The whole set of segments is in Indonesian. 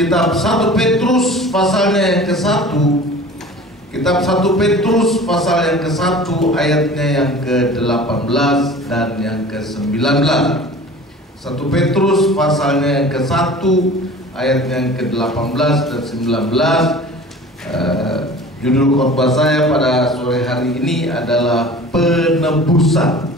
kitab 1 Petrus pasalnya yang ke-1. Kitab 1 Petrus pasal yang ke-1 ayatnya yang ke-18 dan yang ke-19. 1 Petrus pasalnya yang ke-1 ayatnya yang ke-18 dan 19. Judul khotbah saya pada sore hari ini adalah penebusan.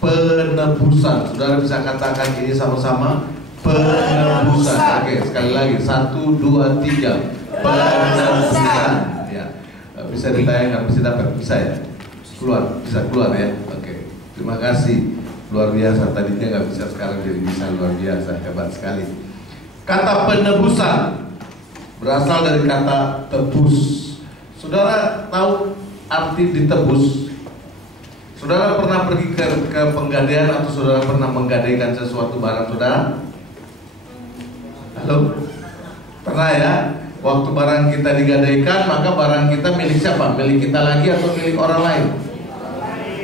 Penebusan. Saudara bisa katakan ini sama-sama, penebusan. Oke, sekali lagi, 1, 2, 3. Penebusan. Ya, bisa ditayangkan, bisa dapat, bisa ya, bisa keluar ya. Oke, terima kasih, luar biasa. Tadinya nggak bisa, sekarang jadi bisa, luar biasa, hebat sekali. Kata penebusan berasal dari kata tebus. Saudara tahu arti ditebus? Saudara pernah pergi ke penggadaian atau saudara pernah menggadaikan sesuatu barang saudara? Halo? Pernah ya? Waktu barang kita digadaikan, maka barang kita milik siapa? Milik kita lagi atau milik orang lain?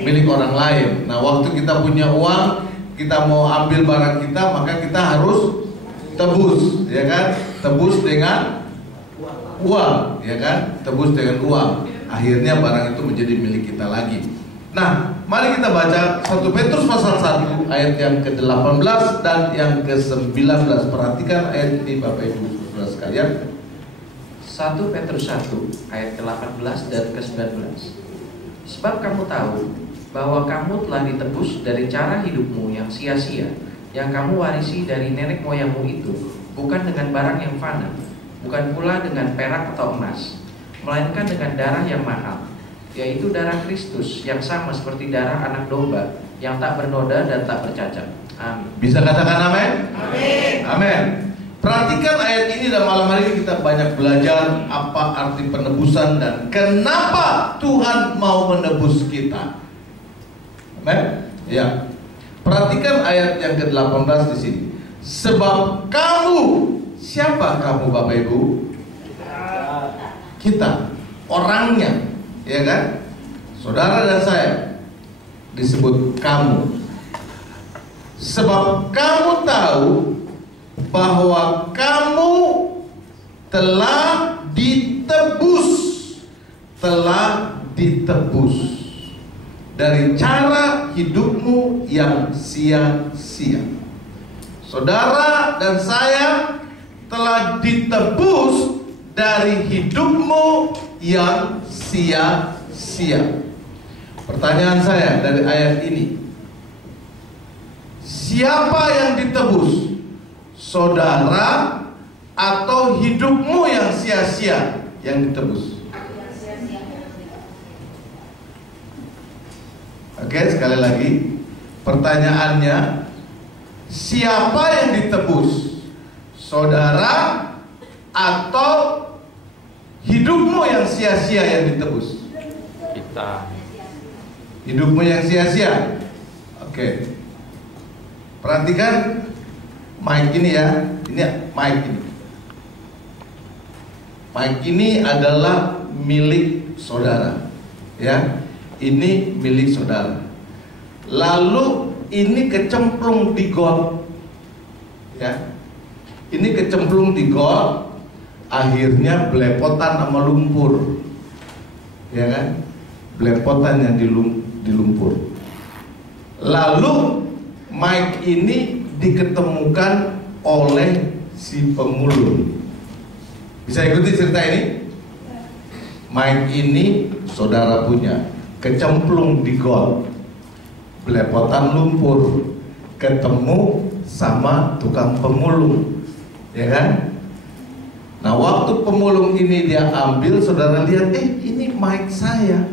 Milik orang lain. Nah, waktu kita punya uang, kita mau ambil barang kita, maka kita harus tebus, ya kan? Tebus dengan uang, ya kan? Tebus dengan uang. Akhirnya barang itu menjadi milik kita lagi. Nah, mari kita baca 1 Petrus pasal 1 ayat yang ke-18 dan yang ke-19. Perhatikan ayat ini Bapak Ibu Saudara sekalian. 1 Petrus 1 ayat ke-18 dan ke-19. Sebab kamu tahu bahwa kamu telah ditebus dari cara hidupmu yang sia-sia, yang kamu warisi dari nenek moyangmu itu, bukan dengan barang yang fana, bukan pula dengan perak atau emas, melainkan dengan darah yang mahal, yaitu darah Kristus yang sama seperti darah anak domba yang tak bernoda dan tak bercacat. Amin. Bisa katakan amin? Amin. Amin. Perhatikan ayat ini dan malam hari ini kita banyak belajar apa arti penebusan dan kenapa Tuhan mau menebus kita. Amin? Ya. Perhatikan ayat yang ke-18 di sini. Sebab kamu, siapa kamu Bapak Ibu? Kita, orangnya, ya kan? Saudara dan saya disebut kamu. Sebab kamu tahu bahwa kamu telah ditebus dari cara hidupmu yang sia-sia. Saudara dan saya telah ditebus dari hidupmu yang sia-sia. Pertanyaan saya dari ayat ini, siapa yang ditebus? Saudara atau hidupmu yang sia-sia yang ditebus? Oke, sekali lagi pertanyaannya, siapa yang ditebus? Saudara atau hidupmu yang sia-sia yang ditebus? Kita. Hidupmu yang sia-sia. Oke. Perhatikan mic ini ya. Ini mic ini. Mic ini adalah milik saudara. Ya. Ini milik saudara. Lalu ini kecemplung di got. Ya. Ini kecemplung di got, akhirnya belepotan sama lumpur. Ya kan? Belepotan yang di lumpur. Lalu mic ini diketemukan oleh si pemulung. Bisa ikuti cerita ini? Mic ini saudara punya, kecemplung di got, belepotan lumpur, ketemu sama tukang pemulung, ya kan? Nah, waktu pemulung ini dia ambil, saudara lihat, ini mic saya,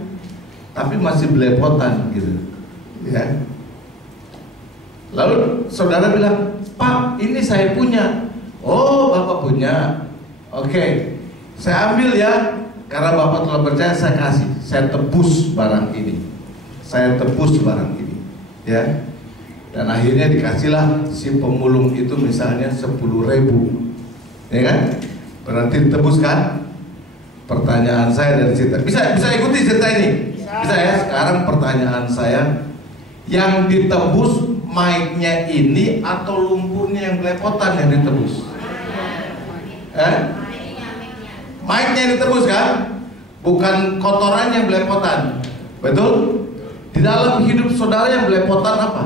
tapi masih belepotan gitu, ya. Lalu saudara bilang, Pak, ini saya punya. Oh, Bapak punya. Oke, saya ambil ya, karena Bapak telah percaya, saya kasih. Saya tebus barang ini. Saya tebus barang ini, ya. Dan akhirnya dikasihlah si pemulung itu misalnya 10.000, ya kan? Berarti ditebus kan? Pertanyaan saya dari cerita, bisa ikuti cerita ini? Bisa ya? Sekarang pertanyaan saya, yang ditebus mic-nya ini atau lumpurnya yang belepotan yang ditebus? Mic-nya ditebus kan? Bukan kotoran yang belepotan. Betul? Di dalam hidup saudara yang belepotan apa?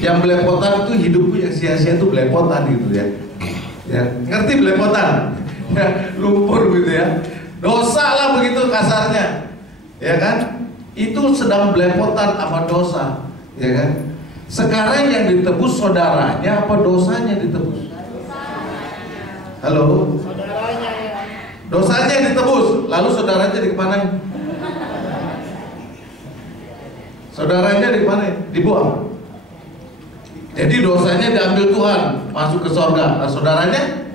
Yang belepotan itu hidupku yang sia-sia itu belepotan gitu ya. Ya, ngerti belepotan? Ya, lumpur gitu ya. Dosa lah begitu kasarnya. Ya kan? Itu sedang belepotan apa dosa, ya kan? Sekarang yang ditebus saudaranya apa dosanya ditebus? Halo? Dosanya ditebus, lalu saudaranya dikemanain? Saudaranya dikemanain? Dibuang. Jadi dosanya diambil Tuhan, masuk ke sorga. Nah, saudaranya?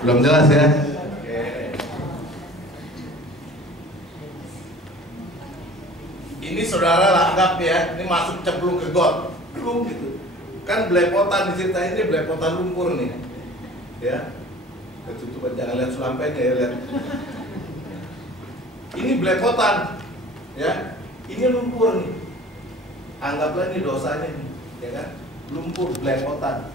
Belum jelas ya? Ini saudara anggap ya, ini masuk cemplung ke got, belum gitu. Kan belepotan di cerita ini belepotan lumpur nih, ya. Ketutupan, jangan lihat sulampainya ya, lihat. Ini belepotan, ya. Ini lumpur nih. Anggaplah ini dosanya nih, ya kan? Lumpur belepotan.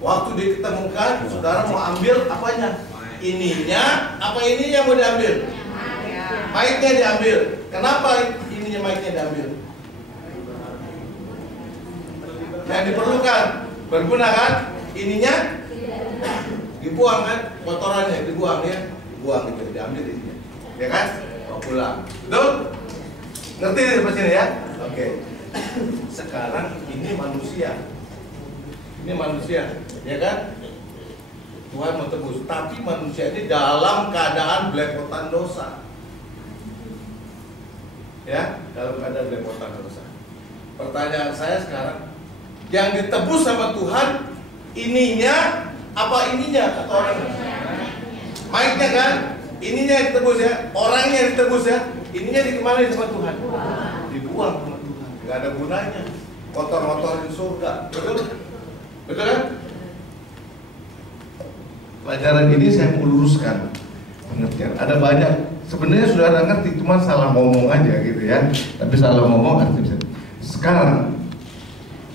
Waktu diketemukan, saudara mau ambil apanya? Ininya, apa ininya mau diambil? Mic-nya diambil. Kenapa ininya mic-nya diambil? Yang diperlukan, berguna kan? Ininya dibuang kan? Kotorannya dibuang ya, dibuang gitu, diambil ininya, ya kan? Mau pulang, betul? Ngerti sampai sini ya? Oke. Sekarang ini manusia, ya kan? Tuhan mau tebus, tapi manusia ini dalam keadaan belepotan dosa. Ya, dalam keadaan belepotan dosa. Pertanyaan saya sekarang, yang ditebus sama Tuhan, ininya apa ininya kata orangnya? Mic-nya kan? Ininya ditebus ya, orangnya ditebus ya. Ininya dikemanain sama Tuhan? Dibuang sama Tuhan. Gak ada gunanya. Kotor-kotorin surga. Betul? Betul kan? Pelajaran ini saya mau luruskan pengertian. Ada banyak. Sebenarnya sudah ada ngerti, cuma salah ngomong aja gitu ya. Tapi salah ngomong artinya. Sekarang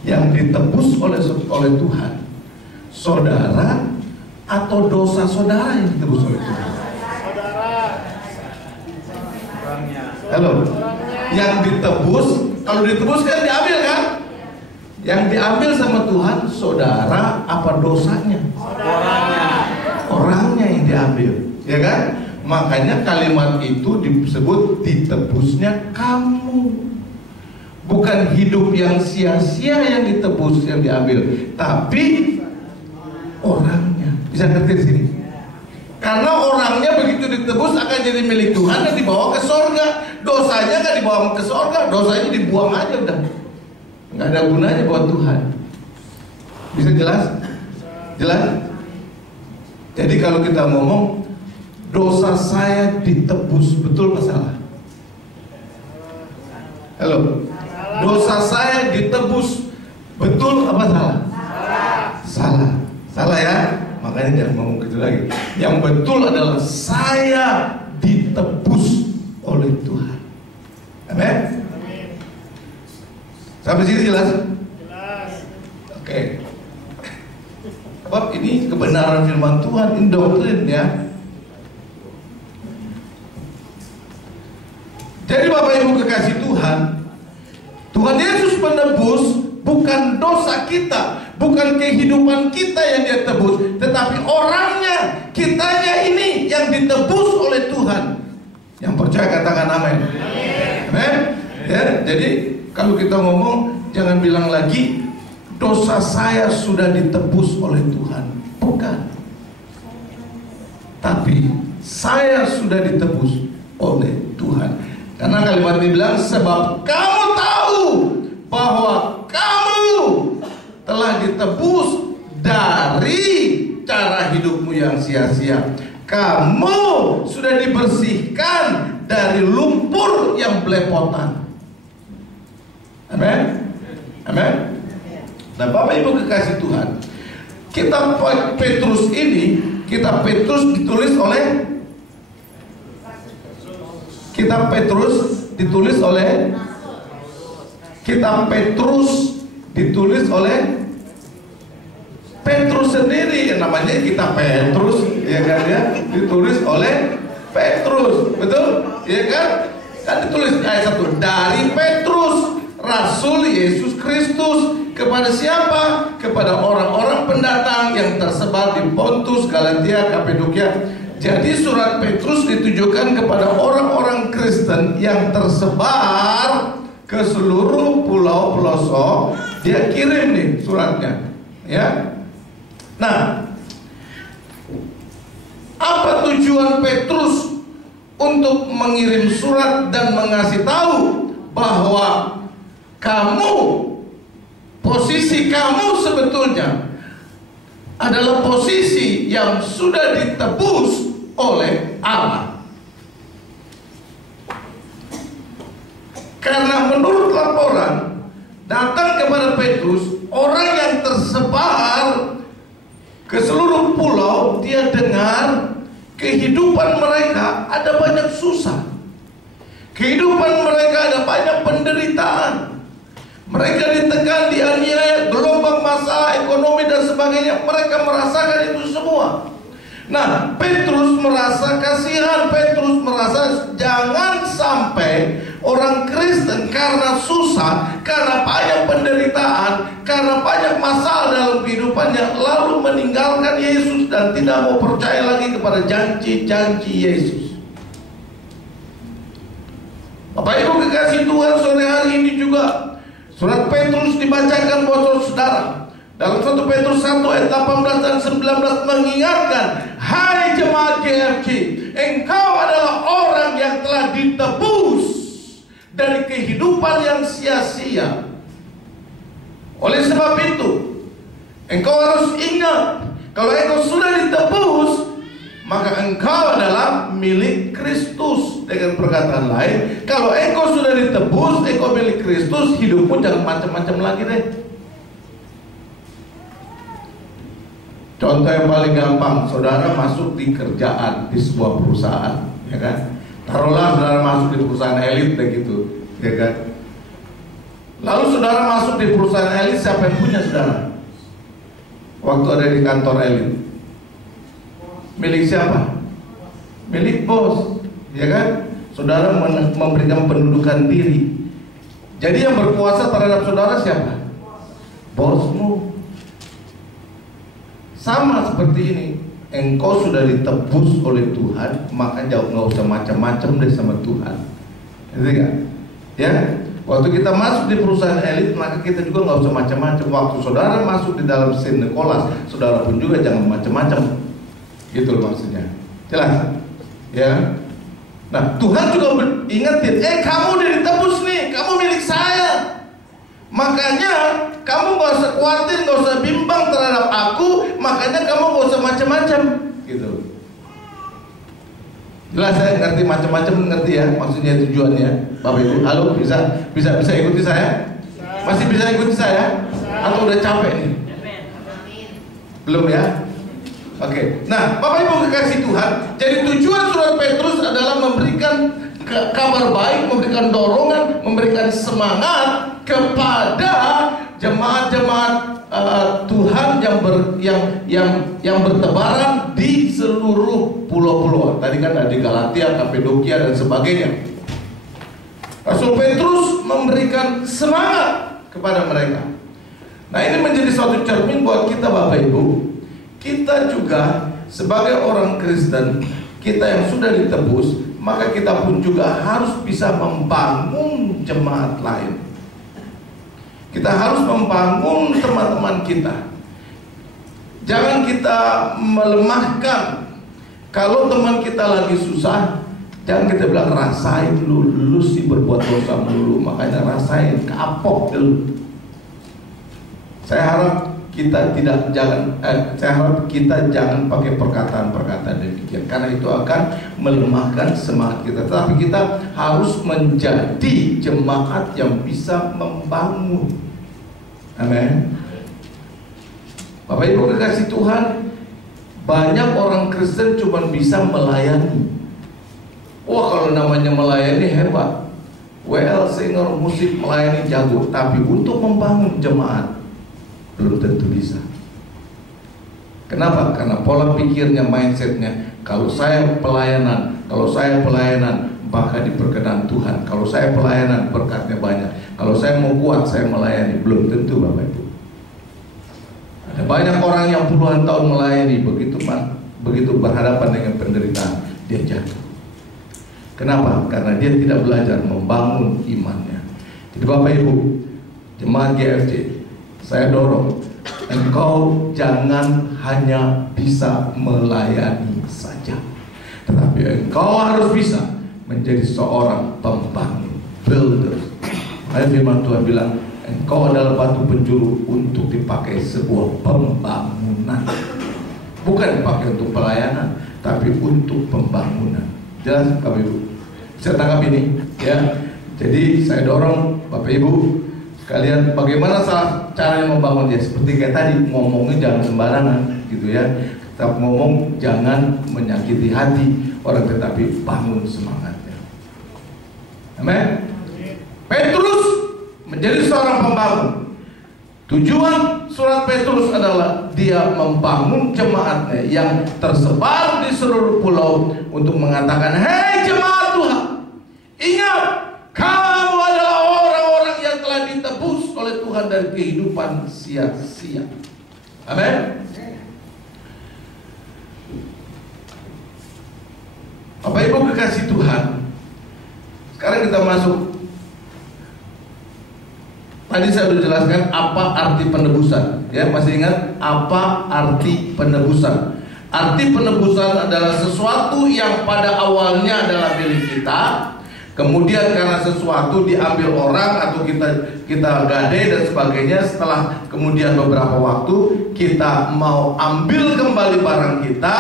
yang ditebus oleh Tuhan, saudara atau dosa saudara yang ditebus oleh Tuhan? Halo. Yang ditebus, kalau ditebus kan diambil kan? Yang diambil sama Tuhan, saudara apa dosanya? Orangnya yang diambil, ya kan? Makanya kalimat itu disebut ditebusnya kamu. Bukan hidup yang sia-sia yang ditebus, yang diambil, tapi orangnya. Bisa ngerti di sini? Karena orangnya begitu ditebus akan jadi milik Tuhan dan dibawa ke sorga. Dosanya nggak dibawa ke sorga, dosanya dibuang aja udah. Nggak ada gunanya buat Tuhan. Bisa jelas? Jelas? Jadi kalau kita ngomong dosa saya ditebus, betul apa salah? Halo? Dosa saya ditebus, betul apa salah? Salah. Salah ya? Makanya jangan ngomong gitu lagi. Yang betul adalah saya ditebus oleh Tuhan. Amin? Sampai sini jelas? Jelas. Oke. Sebab ini kebenaran firman Tuhan, ini doktrin ya. Jadi Bapak Ibu kekasih Tuhan, Tuhan Yesus menebus bukan dosa kita, bukan kehidupan kita yang dia tebus, tetapi orangnya, kitanya ini yang ditebus oleh Tuhan. Yang percaya katakan amin. Amin. Ya, jadi kalau kita ngomong jangan bilang lagi dosa saya sudah ditebus oleh Tuhan. Bukan. Tapi saya sudah ditebus oleh Tuhan. Karena kalimat ini bilang sebab kamu tahu bahwa kamu telah ditebus dari cara hidupmu yang sia-sia. Kamu sudah dibersihkan dari lumpur yang belepotan. Amin. Amin. Nah Bapak Ibu kekasih Tuhan, kitab Petrus ini, kitab Petrus ditulis oleh Kitab Petrus ditulis oleh Petrus sendiri, yang namanya kita Petrus, ya kan ya, ditulis oleh Petrus, betul? Ya kan? Kan ditulis ayat 1, dari Petrus, Rasul Yesus Kristus, kepada siapa? Kepada orang-orang pendatang yang tersebar di Pontus, Galatia, Kapadokia. Jadi surat Petrus ditujukan kepada orang-orang Kristen yang tersebar ke seluruh pulau pelosok. Dia kirim nih suratnya, ya. Nah, apa tujuan Petrus untuk mengirim surat dan mengasih tahu bahwa posisi kamu sebetulnya adalah posisi yang sudah ditebus oleh Allah. Karena menurut laporan datang kepada Petrus, orang yang tersebar ke seluruh pulau, dia dengar kehidupan mereka ada banyak susah. Kehidupan mereka ada banyak penderitaan. Mereka ditekan, dianiaya, gelombang masalah ekonomi dan sebagainya. Mereka merasakan itu semua. Nah, Petrus merasa kasihan. Petrus merasa jangan sampai orang Kristen karena susah, karena banyak penderitaan, karena banyak masalah dalam kehidupannya, lalu meninggalkan Yesus dan tidak mau percaya lagi kepada janji-janji Yesus. Bapak Ibu kekasih Tuhan, sore hari ini juga surat Petrus dibacakan buat saudara. Dalam 1 Petrus 1 ayat 18 dan 19 mengingatkan, hai jemaat GFG, engkau adalah orang yang telah ditebus dari kehidupan yang sia-sia. Oleh sebab itu, engkau harus ingat, kalau engkau sudah ditebus, maka engkau adalah milik Kristus. Dengan perkataan lain, kalau engkau sudah ditebus, engkau milik Kristus, hidupmu jangan macam-macam lagi deh. Contoh yang paling gampang, saudara masuk di kerjaan di sebuah perusahaan, ya kan? Taruhlah saudara masuk di perusahaan elit begitu, ya kan? Lalu saudara masuk di perusahaan elit, siapa yang punya saudara? Waktu ada di kantor elit, milik siapa? Milik bos, ya kan? Saudara memberikan pendudukan diri. Jadi yang berkuasa terhadap saudara siapa? Bosmu. Sama seperti ini, engkau sudah ditebus oleh Tuhan, maka jauh nggak usah macam-macam deh sama Tuhan. Gitu kan? Ya, waktu kita masuk di perusahaan elit, maka kita juga nggak usah macam-macam. Waktu saudara masuk di dalam Saint Nicholas, saudara pun juga jangan macam-macam. Gitu loh maksudnya. Jelas? Ya. Nah, Tuhan juga ingetin, kamu udah ditebus nih, kamu milik saya. Makanya kamu gak usah khawatir, gak usah bimbang terhadap aku. Makanya kamu gak usah macam-macam, gitu. Jelas saya ngerti macam-macam, ngerti ya maksudnya tujuannya, Bapak Ibu. Halo, bisa ikuti saya? Masih bisa ikuti saya? Atau udah capek nih? Belum ya? Oke. Nah, Bapak Ibu kekasih Tuhan, jadi tujuan surat Petrus adalah memberikan kabar baik, memberikan dorongan, memberikan semangat kepada jemaat-jemaat Tuhan yang bertebaran di seluruh pulau-pulau. Tadi kan ada di Galatia, Kapadokia dan sebagainya. Rasul Petrus memberikan semangat kepada mereka. Nah, ini menjadi suatu cermin buat kita Bapak Ibu. Kita juga sebagai orang Kristen, kita yang sudah ditebus, maka kita pun juga harus bisa membangun jemaat lain. Kita harus membangun teman-teman kita. Jangan kita melemahkan. Kalau teman kita lagi susah, jangan kita bilang rasain lu sih berbuat dosa mulu, makanya rasain, kapok dulu. Saya harap kita jangan pakai perkataan-perkataan demikian, karena itu akan melemahkan semangat kita. Tetapi kita harus menjadi jemaat yang bisa membangun. Amin. Bapak Ibu kekasih Tuhan, banyak orang Kristen cuma bisa melayani. Wah, kalau namanya melayani hebat. WL singer musik melayani jago, tapi untuk membangun jemaat belum tentu bisa. Kenapa? Karena pola pikirnya, mindsetnya, kalau saya pelayanan, maka diperkenan Tuhan. Kalau saya pelayanan, berkatnya banyak. Kalau saya mau kuat, saya melayani. Belum tentu, Bapak Ibu. Ada banyak orang yang puluhan tahun melayani, begitu berhadapan dengan penderitaan, dia jatuh. Kenapa? Karena dia tidak belajar membangun imannya. Jadi Bapak Ibu, jemaat GFC, saya dorong, engkau jangan hanya bisa melayani saja, tetapi engkau harus bisa menjadi seorang pembangun, builder. Ayat firman Tuhan bilang, engkau adalah batu penjuru untuk dipakai sebuah pembangunan. Bukan dipakai untuk pelayanan, tapi untuk pembangunan. Jelas Bapak Ibu? Bisa tangkap ini? Ya. Jadi saya dorong Bapak Ibu sekalian, bagaimana caranya membangun dia? Seperti kayak tadi, ngomongnya jangan sembarangan gitu ya. Tetap ngomong, jangan menyakiti hati orang, tetapi bangun semangatnya. Amin. Petrus menjadi seorang pembangun. Tujuan surat Petrus adalah dia membangun jemaatnya yang tersebar di seluruh pulau untuk mengatakan, hei jemaat Tuhan, ingat, kamu adalah orang-orang yang telah ditebus oleh Tuhan dari kehidupan sia-sia. Amin. Bapak Ibu kekasih Tuhan, sekarang kita masuk. Tadi saya sudah jelaskan apa arti penebusan. Ya, masih ingat apa arti penebusan? Arti penebusan adalah sesuatu yang pada awalnya adalah milik kita, kemudian karena sesuatu diambil orang atau kita gade dan sebagainya, setelah kemudian beberapa waktu kita mau ambil kembali barang kita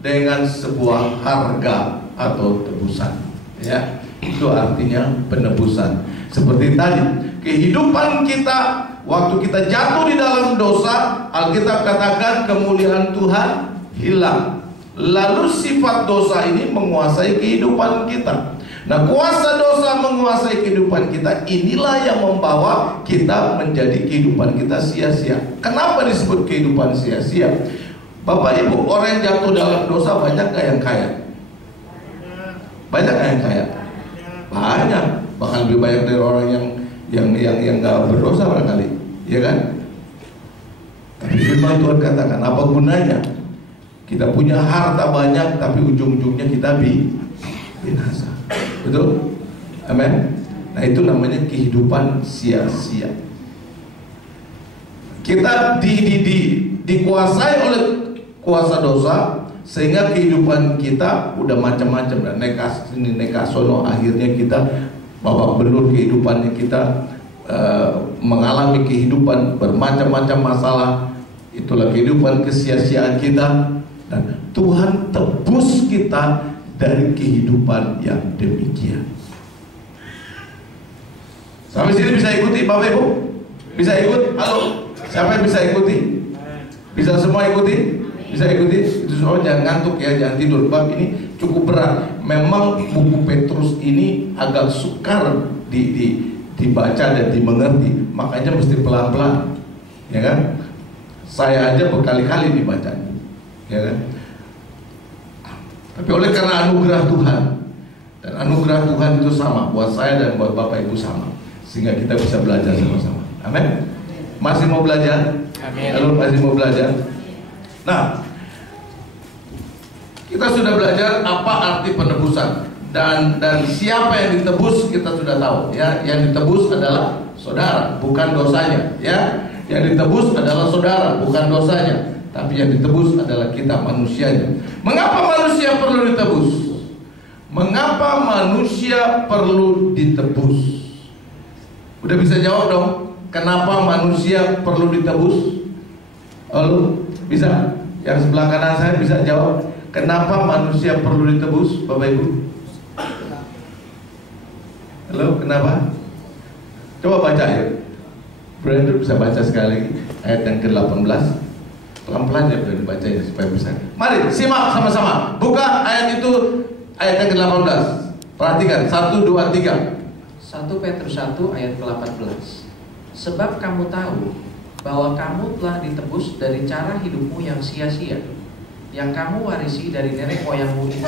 dengan sebuah harga atau tebusan. Ya, itu artinya penebusan. Seperti tadi, kehidupan kita waktu kita jatuh di dalam dosa, Alkitab katakan kemuliaan Tuhan hilang. Lalu sifat dosa ini menguasai kehidupan kita. Nah, kuasa dosa menguasai kehidupan kita, inilah yang membawa kita menjadi kehidupan kita sia-sia. Kenapa disebut kehidupan sia-sia? Bapak Ibu, orang yang jatuh dalam dosa banyak gak yang kaya? Banyak gak yang kaya? Banyak. Bahkan lebih banyak dari orang yang gak berdosa barangkali, ya kan? Tapi firman Tuhan katakan, apa gunanya kita punya harta banyak tapi ujung-ujungnya kita binasa? Betul? Amin. Nah, itu namanya kehidupan sia-sia. Kita dikuasai oleh kuasa dosa, sehingga kehidupan kita udah macam-macam, dan nekas sini nekas sono, akhirnya kita babak belur kehidupannya, kita mengalami kehidupan bermacam-macam masalah. Itulah kehidupan kesia-siaan kita, dan Tuhan tebus kita dari kehidupan yang demikian. Sampai sini bisa ikuti Bapak Ibu? Bisa ikut? Halo? Siapa yang bisa ikuti? Bisa semua ikuti? Bisa ikuti? Itu soal jangan ngantuk ya, jangan tidur. Bab ini cukup berat. Memang buku Petrus ini agak sukar dibaca dan dimengerti. Makanya mesti pelan-pelan, ya kan? Saya aja berkali-kali dibaca, ya kan? Tapi oleh karena anugerah Tuhan, dan anugerah Tuhan itu sama buat saya dan buat Bapak Ibu sama, sehingga kita bisa belajar sama-sama. Amin. Masih mau belajar? Amin. Lalu masih mau belajar? Nah, kita sudah belajar apa arti penebusan, dan siapa yang ditebus kita sudah tahu, ya. Yang ditebus adalah saudara, bukan dosanya, ya. Yang ditebus adalah saudara, bukan dosanya, tapi yang ditebus adalah kita, manusianya. Mengapa manusia perlu ditebus? Mengapa manusia perlu ditebus? Udah bisa jawab dong? Kenapa manusia perlu ditebus? Halo, bisa? Yang sebelah kanan saya bisa jawab. Kenapa manusia perlu ditebus, Bapak Ibu? Halo, kenapa? Coba baca ya. Brandon bisa baca sekali lagi ayat yang ke-18. Pelan-pelan ya, Brandon bacanya supaya bisa. Mari simak sama-sama. Buka ayat itu, ayat yang ke-18. Perhatikan, 1, 2, 3. 1 Petrus 1 ayat ke-18. Sebab kamu tahu bahwa kamu telah ditebus dari cara hidupmu yang sia-sia, yang kamu warisi dari nenek moyangmu itu,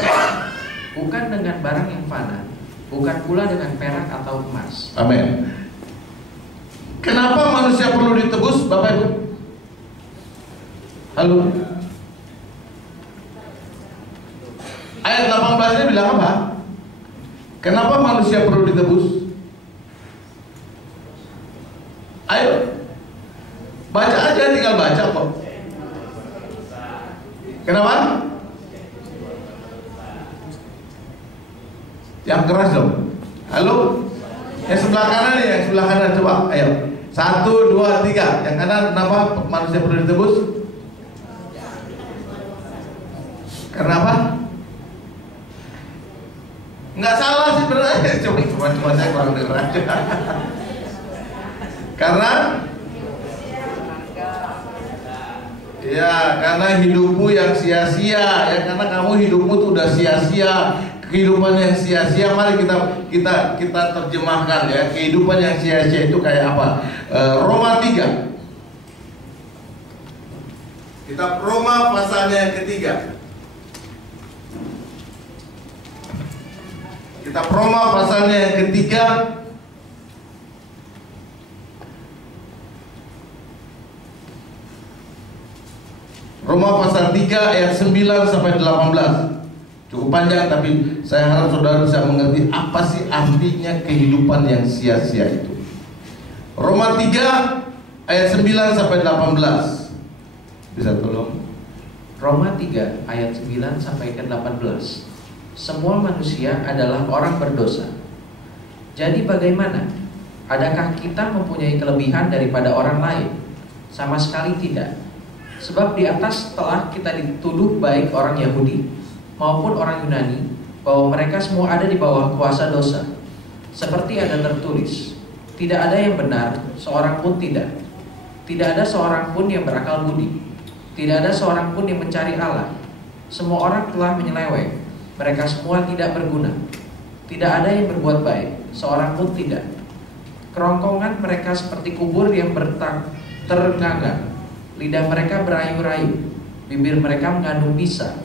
bukan dengan barang yang fana, bukan pula dengan perak atau emas. Amin. Kenapa manusia perlu ditebus, Bapak Ibu? Halo? Ayat 18 ini bilang apa? Kenapa manusia perlu ditebus? Ayo, baca aja, tinggal baca kok. Kenapa? Yang keras dong. Halo? Yang sebelah kanan nih, yang sebelah kanan coba. Ayo. 1, 2, 3. Yang kanan kenapa manusia perlu ditebus? Karena apa? Nggak salah sih sebenarnya. Cuma saya kurang dengar aja. Karena ya, karena hidupmu yang sia-sia, ya, karena kamu hidupmu tuh udah sia-sia, kehidupan yang sia-sia. Mari kita terjemahkan ya, kehidupan yang sia-sia itu kayak apa? Roma 3. Kitab Roma pasalnya yang ketiga. Kitab Roma pasalnya yang ketiga. Roma pasal 3 ayat 9 sampai 18. Cukup panjang, tapi saya harap saudara bisa mengerti apa sih artinya kehidupan yang sia-sia itu. Roma 3 ayat 9 sampai 18. Bisa tolong? Roma 3 ayat 9 sampai ke 18. Semua manusia adalah orang berdosa. Jadi bagaimana? Adakah kita mempunyai kelebihan daripada orang lain? Sama sekali tidak. Sebab di atas telah kita dituduh baik orang Yahudi maupun orang Yunani bahwa mereka semua ada di bawah kuasa dosa. Seperti ada tertulis, tidak ada yang benar, seorang pun tidak. Tidak ada seorang pun yang berakal budi. Tidak ada seorang pun yang mencari Allah. Semua orang telah menyeleweng. Mereka semua tidak berguna. Tidak ada yang berbuat baik, seorang pun tidak. Kerongkongan mereka seperti kubur yang terenggang. Lidah mereka berayu-rayu, bibir mereka mengandung bisa,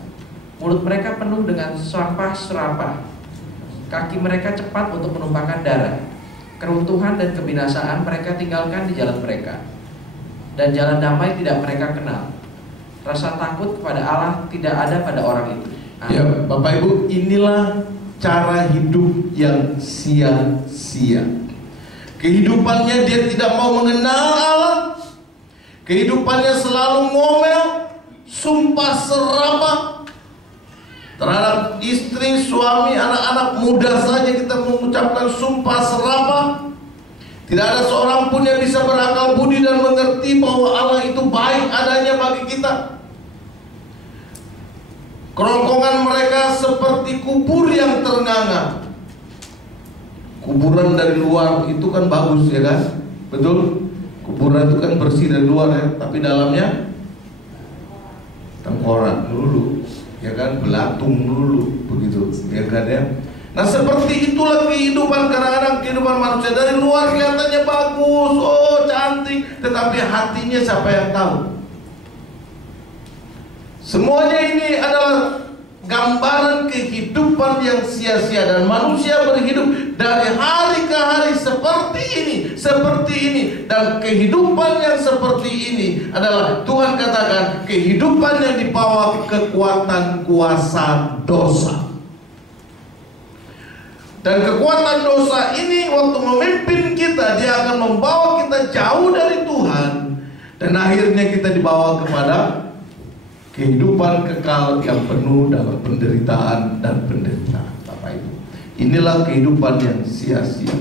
mulut mereka penuh dengan sampah serapah, kaki mereka cepat untuk menumpahkan darah. Keruntuhan dan kebinasaan mereka tinggalkan di jalan mereka, dan jalan damai tidak mereka kenal. Rasa takut kepada Allah tidak ada pada orang itu. Ya, Bapak Ibu, inilah cara hidup yang sia-sia. Kehidupannya dia tidak mau mengenal Allah. Kehidupannya selalu ngomel, sumpah serapah terhadap istri, suami, anak-anak muda saja kita mengucapkan sumpah serapah. Tidak ada seorang pun yang bisa berakal budi dan mengerti bahwa Allah itu baik adanya bagi kita. Kerongkongan mereka seperti kubur yang ternganga. Kuburan dari luar itu kan bagus, ya kan? Betul? Kuburan itu kan bersih dari luar ya, tapi dalamnya tengkorak dulu, ya kan, belatung dulu, begitu, ya kan ya. Nah seperti itulah kehidupan kadang-kadang kehidupan manusia. Dari luar kelihatannya bagus, oh cantik, tetapi hatinya siapa yang tahu? Semuanya ini adalah gambaran kehidupan yang sia-sia, dan manusia berhidup dari hari ke hari seperti ini, dan kehidupan yang seperti ini adalah Tuhan katakan kehidupan yang dibawa kekuatan kuasa dosa. Dan kekuatan dosa ini waktu memimpin kita, dia akan membawa kita jauh dari Tuhan, dan akhirnya kita dibawa kepada kehidupan kekal yang penuh dalam penderitaan dan penderitaan. Bapak Ibu, inilah kehidupan yang sia-sia.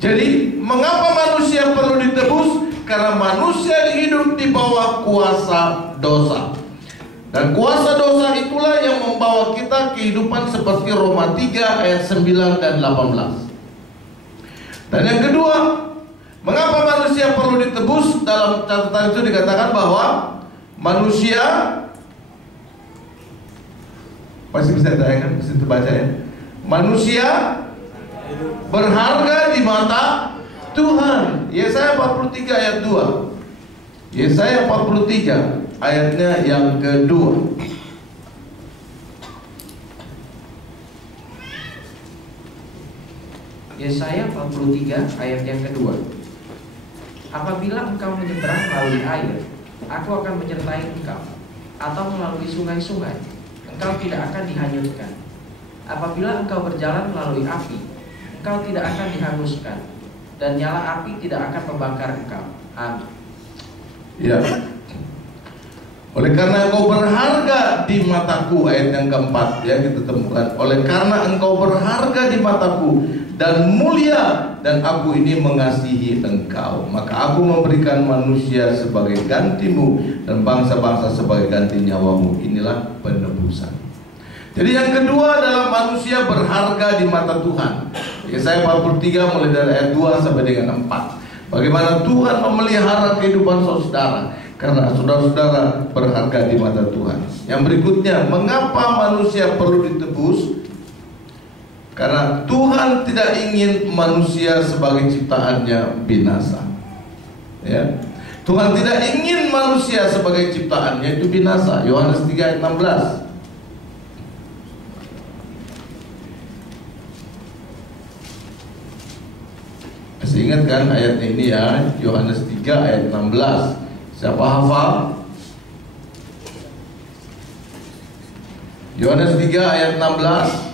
Jadi mengapa manusia perlu ditebus? Karena manusia hidup di bawah kuasa dosa. Dan kuasa dosa itulah yang membawa kita kehidupan seperti Roma 3 ayat 9 dan 18. Dan yang kedua, mengapa manusia perlu ditebus? Dalam catatan itu dikatakan bahwa manusia, pasti bisa ditayangkan, bisa dibaca ya. Manusia berharga di mata Tuhan. Yesaya 43 ayat 2. Yesaya 43 ayatnya yang kedua. Yesaya 43 ayat yang kedua. Apabila engkau menyeberang melalui air, aku akan menyertai engkau, atau melalui sungai-sungai, engkau tidak akan dihanyutkan. Apabila engkau berjalan melalui api, engkau tidak akan dihanguskan, dan nyala api tidak akan membakar engkau. Amin. Ya. Oleh karena engkau berharga di mataku, ayat yang keempat ya kita temukan. Oleh karena engkau berharga di mataku dan mulia, dan aku ini mengasihi engkau, maka aku memberikan manusia sebagai gantimu dan bangsa-bangsa sebagai ganti nyawamu. Inilah penebusan. Jadi yang kedua adalah manusia berharga di mata Tuhan. Yesaya 43 mulai dari ayat 2 sampai dengan 4. Bagaimana Tuhan memelihara kehidupan saudara, karena saudara-saudara berharga di mata Tuhan. Yang berikutnya, mengapa manusia perlu ditebus? Karena Tuhan tidak ingin manusia sebagai ciptaannya binasa. Ya. Tuhan tidak ingin manusia sebagai ciptaannya itu binasa. Yohanes 3 ayat 16. Masih ingat kan ayatnya ini ya, Yohanes 3 ayat 16. Siapa hafal? Yohanes 3 ayat 16.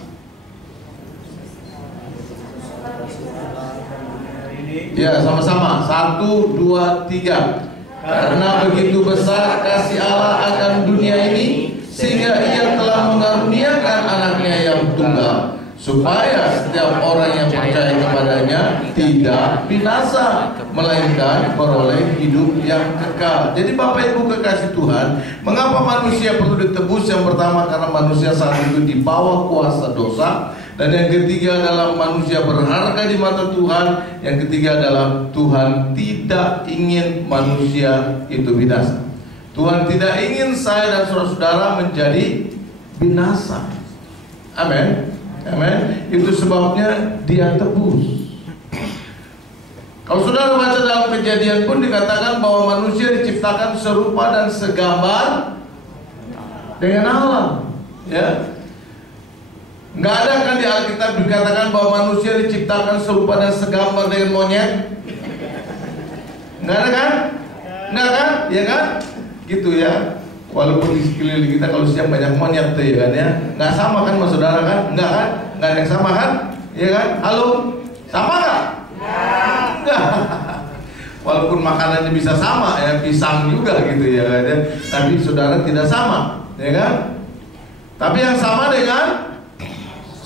Ya, sama-sama. 1, 2, 3. Karena begitu besar kasih Allah akan dunia ini, sehingga Ia telah mengaruniakan anaknya yang tunggal, supaya setiap orang yang percaya kepadanya tidak binasa, melainkan beroleh hidup yang kekal. Jadi Bapak Ibu kekasih Tuhan, mengapa manusia perlu ditebus? Yang pertama, karena manusia saat itu di bawah kuasa dosa. Dan yang ketiga adalah manusia berharga di mata Tuhan. Yang ketiga adalah Tuhan tidak ingin manusia itu binasa. Tuhan tidak ingin saya dan saudara-saudara menjadi binasa. Amin. Amin. Itu sebabnya Dia tebus. Kalau saudara baca dalam Kejadian pun dikatakan bahwa manusia diciptakan serupa dan segambar dengan Allah. Ya. Nggak ada kan di Alkitab dikatakan bahwa manusia diciptakan serupa dan segambar dengan monyet? Nggak ada kan? Nggak kan? Ya kan? Gitu ya. Walaupun di sekeliling kita kalau siang banyak monyet tuh ya kan ya. Nggak sama kan sama saudara kan? Nggak kan? Nggak ada yang sama kan? Ya kan? Halo? Sama nggak? Nggak. Walaupun makanannya bisa sama ya, pisang juga gitu ya kan ya. Tapi saudara tidak sama, ya kan? Tapi yang sama dengan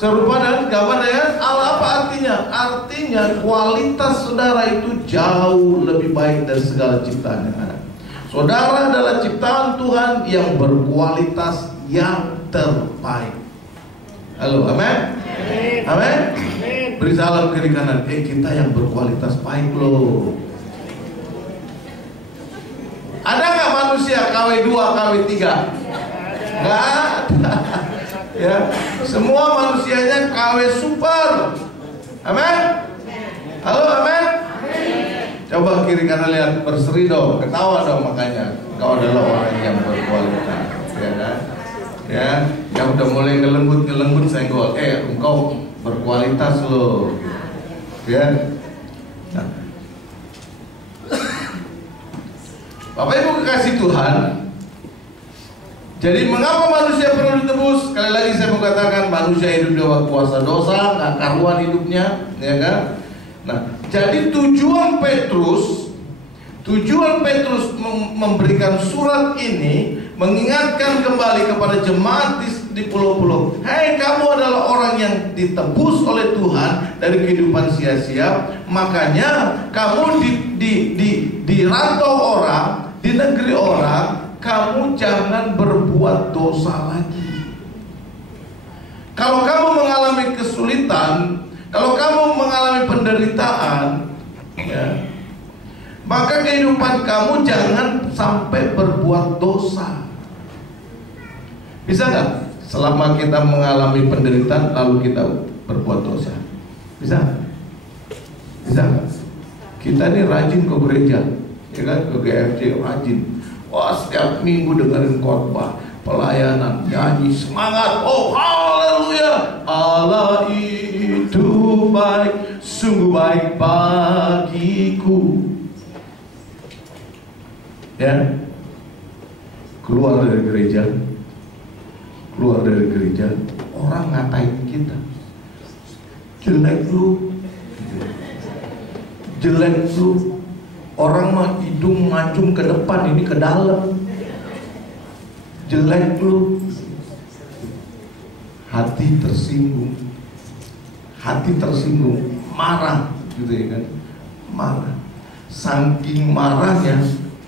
serupa dan gambar dengan Allah. Apa artinya? Artinya kualitas saudara itu jauh lebih baik dari segala ciptaan yang ada. Saudara adalah ciptaan Tuhan yang berkualitas yang terbaik. Halo, amin? Amin? Beri salam kiri kanan. Kita yang berkualitas baik loh. Ada nggak manusia KW2, KW3? Nggak ada. Ya, semua manusianya KW super. Amin. Halo, amin. Coba kiri kanan lihat, berseri dong, ketawa dong, makanya kau adalah orang yang berkualitas, ya kan? Ya, yang udah mulai ngelembut senggol, engkau berkualitas loh, ya. Nah. Bapak Ibu kekasih Tuhan. Jadi mengapa manusia perlu ditebus? Sekali lagi saya mau katakan, manusia hidup di bawah kuasa dosa, nggak karuan hidupnya, ya kan? Nah, jadi tujuan Petrus memberikan surat ini mengingatkan kembali kepada jemaat di pulau-pulau. Hei, kamu adalah orang yang ditebus oleh Tuhan dari kehidupan sia-sia. Makanya kamu di rantau orang, di negeri orang, kamu jangan berbuat dosa lagi. Kalau kamu mengalami kesulitan, kalau kamu mengalami penderitaan, ya, maka kehidupan kamu jangan sampai berbuat dosa. Bisa nggak? Selama kita mengalami penderitaan lalu kita berbuat dosa, bisa? Bisa nggak? Kita ini rajin ke gereja, ya kan, ke GFC rajin. Wah, setiap minggu dengerin khotbah, pelayanan, nyanyi, semangat. Oh, haleluya, Allah itu baik, sungguh baik bagiku. Ya, keluar dari gereja, orang ngatain kita, jelek lu, orang mah hidung mancung ke depan, ini ke dalam, jelek lu. Hati tersinggung, marah gitu ya kan, marah. Saking marahnya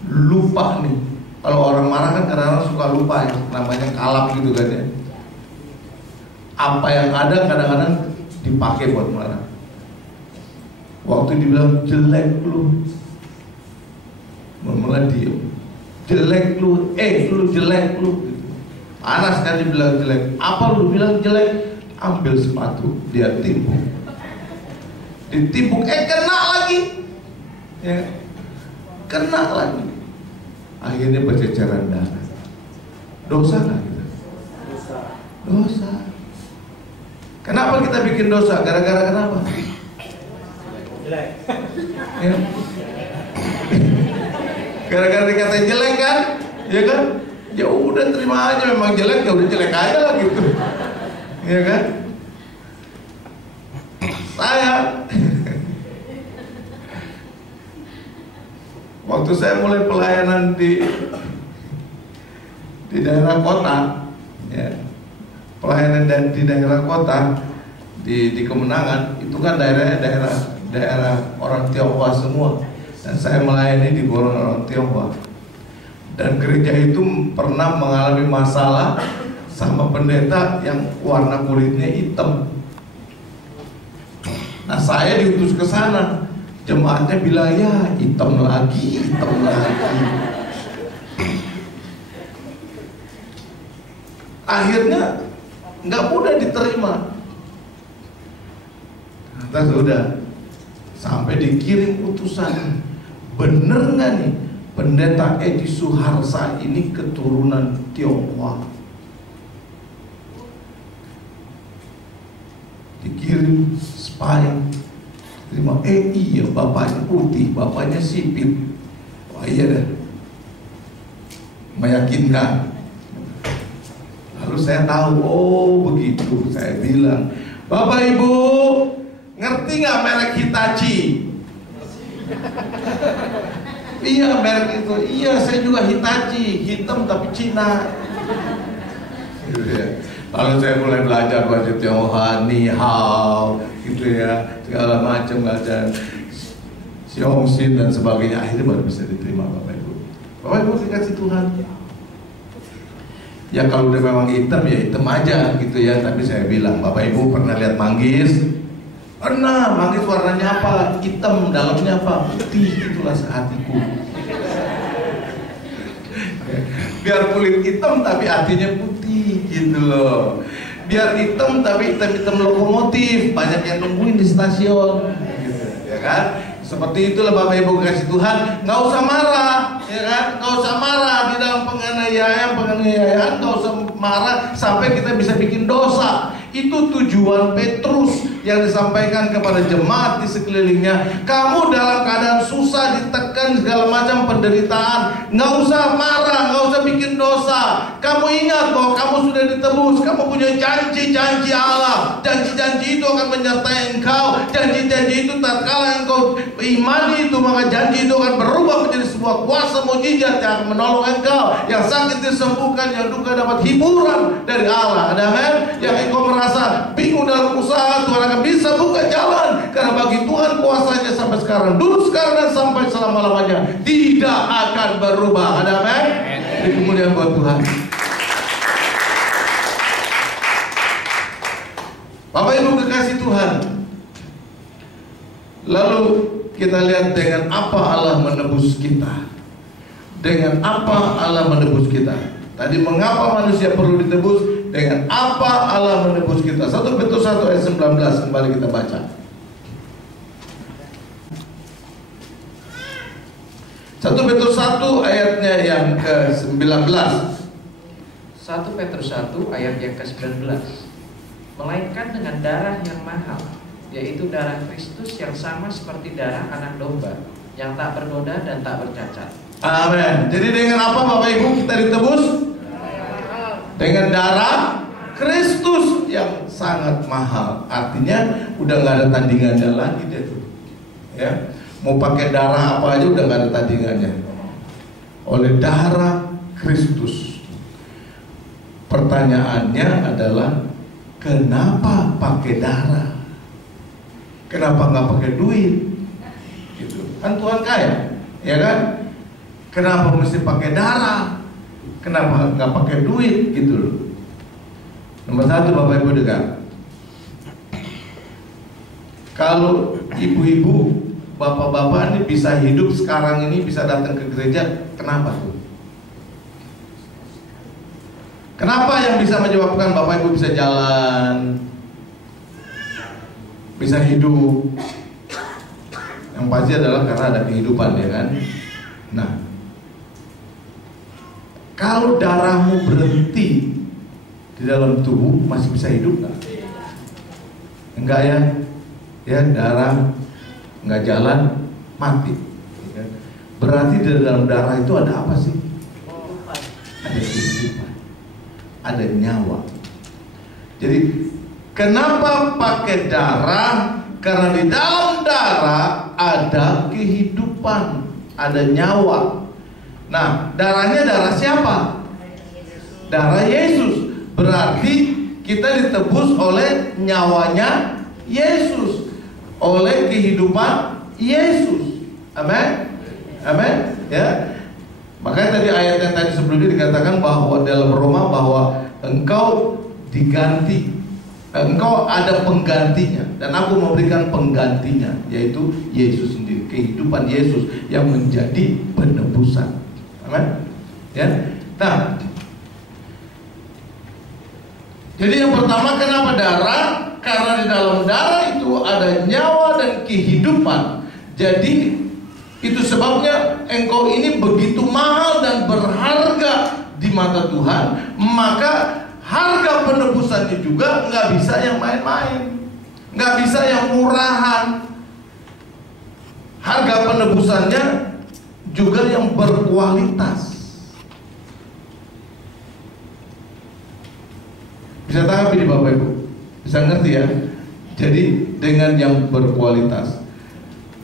lupa nih. Kalau orang marah kan kadang-kadang suka lupa ya, namanya kalap gitu kan ya. Apa yang ada kadang-kadang dipakai buat marah. Waktu dibilang jelek lu, mulai diem. Jelek lu, lu jelek lu. Panas kan dibilang jelek. Apa lu bilang jelek? Ambil sepatu, dia timpuk. Ditimpuk, kena lagi. Ya, kena lagi. Akhirnya berceceran darah. Dosa nggak kita? Dosa. Kenapa kita bikin dosa? Gara-gara kenapa? Jelek. Ya. Gara-gara dikatain jelek kan? Ya kan? Ya udah terima aja, memang jelek ya udah jelek aja lah gitu. Ya kan? Saya waktu saya mulai pelayanan di daerah kota, ya, pelayanan di daerah kota di Kemenangan, itu kan daerah orang Tionghoa semua, dan saya melayani di golongan orang Tionghoa. Dan gereja itu pernah mengalami masalah sama pendeta yang warna kulitnya hitam. Nah, saya diutus ke sana. Jemaatnya bilang, ya hitam lagi. Akhirnya nggak mudah diterima. Terus udah sampai dikirim utusan. Bener nggak nih, pendeta Edi Suharsa ini keturunan Tionghoa? Dikirim spy. Terima, iya bapaknya putih, bapaknya sipit. Wah iya dah, meyakinkan. Lalu saya tahu, oh begitu. Saya bilang, Bapak Ibu ngerti nggak merek Hitachi? Iya merek itu. Iya saya juga Hitachi, hitam tapi Cina. Gitu ya. Lalu saya mulai belajar bahasa Tionghoa, ni hao, gitu ya, segala macam, belajar Xiongxin dan sebagainya. Akhirnya baru bisa diterima Bapak Ibu. Bapak Ibu dikasih Tuhan. Ya kalau udah memang hitam ya hitam aja gitu ya. Tapi saya bilang, Bapak Ibu pernah lihat manggis? Pernah. Manggis warnanya apa? Hitam, dalamnya apa? Putih. Itulah sehatiku. Biar kulit hitam tapi hatinya putih gitu loh. Biar hitam tapi hitam lokomotif, banyak yang nungguin di stasiun gitu, ya kan? Seperti itulah Bapak Ibu kasih Tuhan. Nggak usah marah, ya kan? Nggak usah marah di dalam penganiayaan, nggak usah marah sampai kita bisa bikin dosa. Itu tujuan Petrus yang disampaikan kepada jemaat di sekelilingnya. Kamu dalam keadaan susah, ditekan segala macam penderitaan, nggak usah marah, nggak usah bikin dosa. Kamu ingat bahwa kamu sudah ditebus, kamu punya janji-janji Allah. Janji-janji itu akan menyertai engkau. Janji-janji itu tatkala engkau imani itu, maka janji itu akan berubah menjadi sebuah kuasa mujizat yang akan menolong engkau. Yang sakit disembuhkan, yang duka dapat hiburan dari Allah. Ada amin? Yang engkau merasa bingung dalam usaha, Tuhan akan bisa buka jalan, karena bagi Tuhan kuasanya sampai sekarang, dulu, sekarang, dan sampai selama-lamanya tidak akan berubah. Ada amin? Di kemuliaan buat Tuhan. Bapak Ibu kekasih Tuhan, lalu kita lihat dengan apa Allah menebus kita. Dengan apa Allah menebus kita? Tadi mengapa manusia perlu ditebus? Dengan apa Allah menebus kita? 1 Petrus 1 ayat 19 kembali kita baca. 1 ayatnya yang ke-19. 1 Petrus 1 ayat yang ke-19. Melainkan dengan darah yang mahal, yaitu darah Kristus yang sama seperti darah anak domba, yang tak bernoda dan tak bercacat. Amin. Jadi dengan apa Bapak Ibu kita ditebus? Dengan darah Kristus yang sangat mahal. Artinya udah nggak ada tandingannya lagi deh tuh. Ya, mau pakai darah apa aja udah nggak ada tandingannya. Oleh darah Kristus. Pertanyaannya adalah kenapa pakai darah? Kenapa nggak pakai duit? Gitu. Kan Tuhan kaya, ya kan? Kenapa mesti pakai darah? Kenapa nggak pakai duit? Gitu loh. Nomor 1 Bapak Ibu dengar. Kalau ibu-ibu, bapak-bapak ini bisa hidup sekarang ini, bisa datang ke gereja, kenapa tuh? Kenapa yang bisa menyebabkan Bapak Ibu bisa jalan, bisa hidup? Yang pasti adalah karena ada kehidupan, ya kan? Nah, kalau darahmu berhenti di dalam tubuh, masih bisa hidup nggak? Enggak ya? Ya, darah nggak jalan, mati. Ya. Berarti di dalam darah itu ada apa sih? Ada kehidupan, ada nyawa. Jadi kenapa pakai darah? Karena di dalam darah ada kehidupan, ada nyawa. Nah, darahnya darah siapa? Darah Yesus. Berarti kita ditebus oleh nyawanya Yesus, oleh kehidupan Yesus. Amin. Amin. Ya. Makanya tadi ayat yang tadi sebelumnya dikatakan bahwa dalam Roma bahwa engkau diganti, engkau ada penggantinya, dan aku memberikan penggantinya, yaitu Yesus sendiri, kehidupan Yesus yang menjadi penebusan. Amin. Ya. Nah, jadi yang pertama, kenapa darah? Karena di dalam darah itu ada nyawa dan kehidupan. Jadi itu sebabnya engkau ini begitu mahal dan berharga di mata Tuhan. Maka harga penebusannya juga nggak bisa yang main-main, nggak bisa yang murahan. Harga penebusannya juga yang berkualitas. Bisa tanggapi di Bapak Ibu, bisa ngerti ya. Jadi dengan yang berkualitas.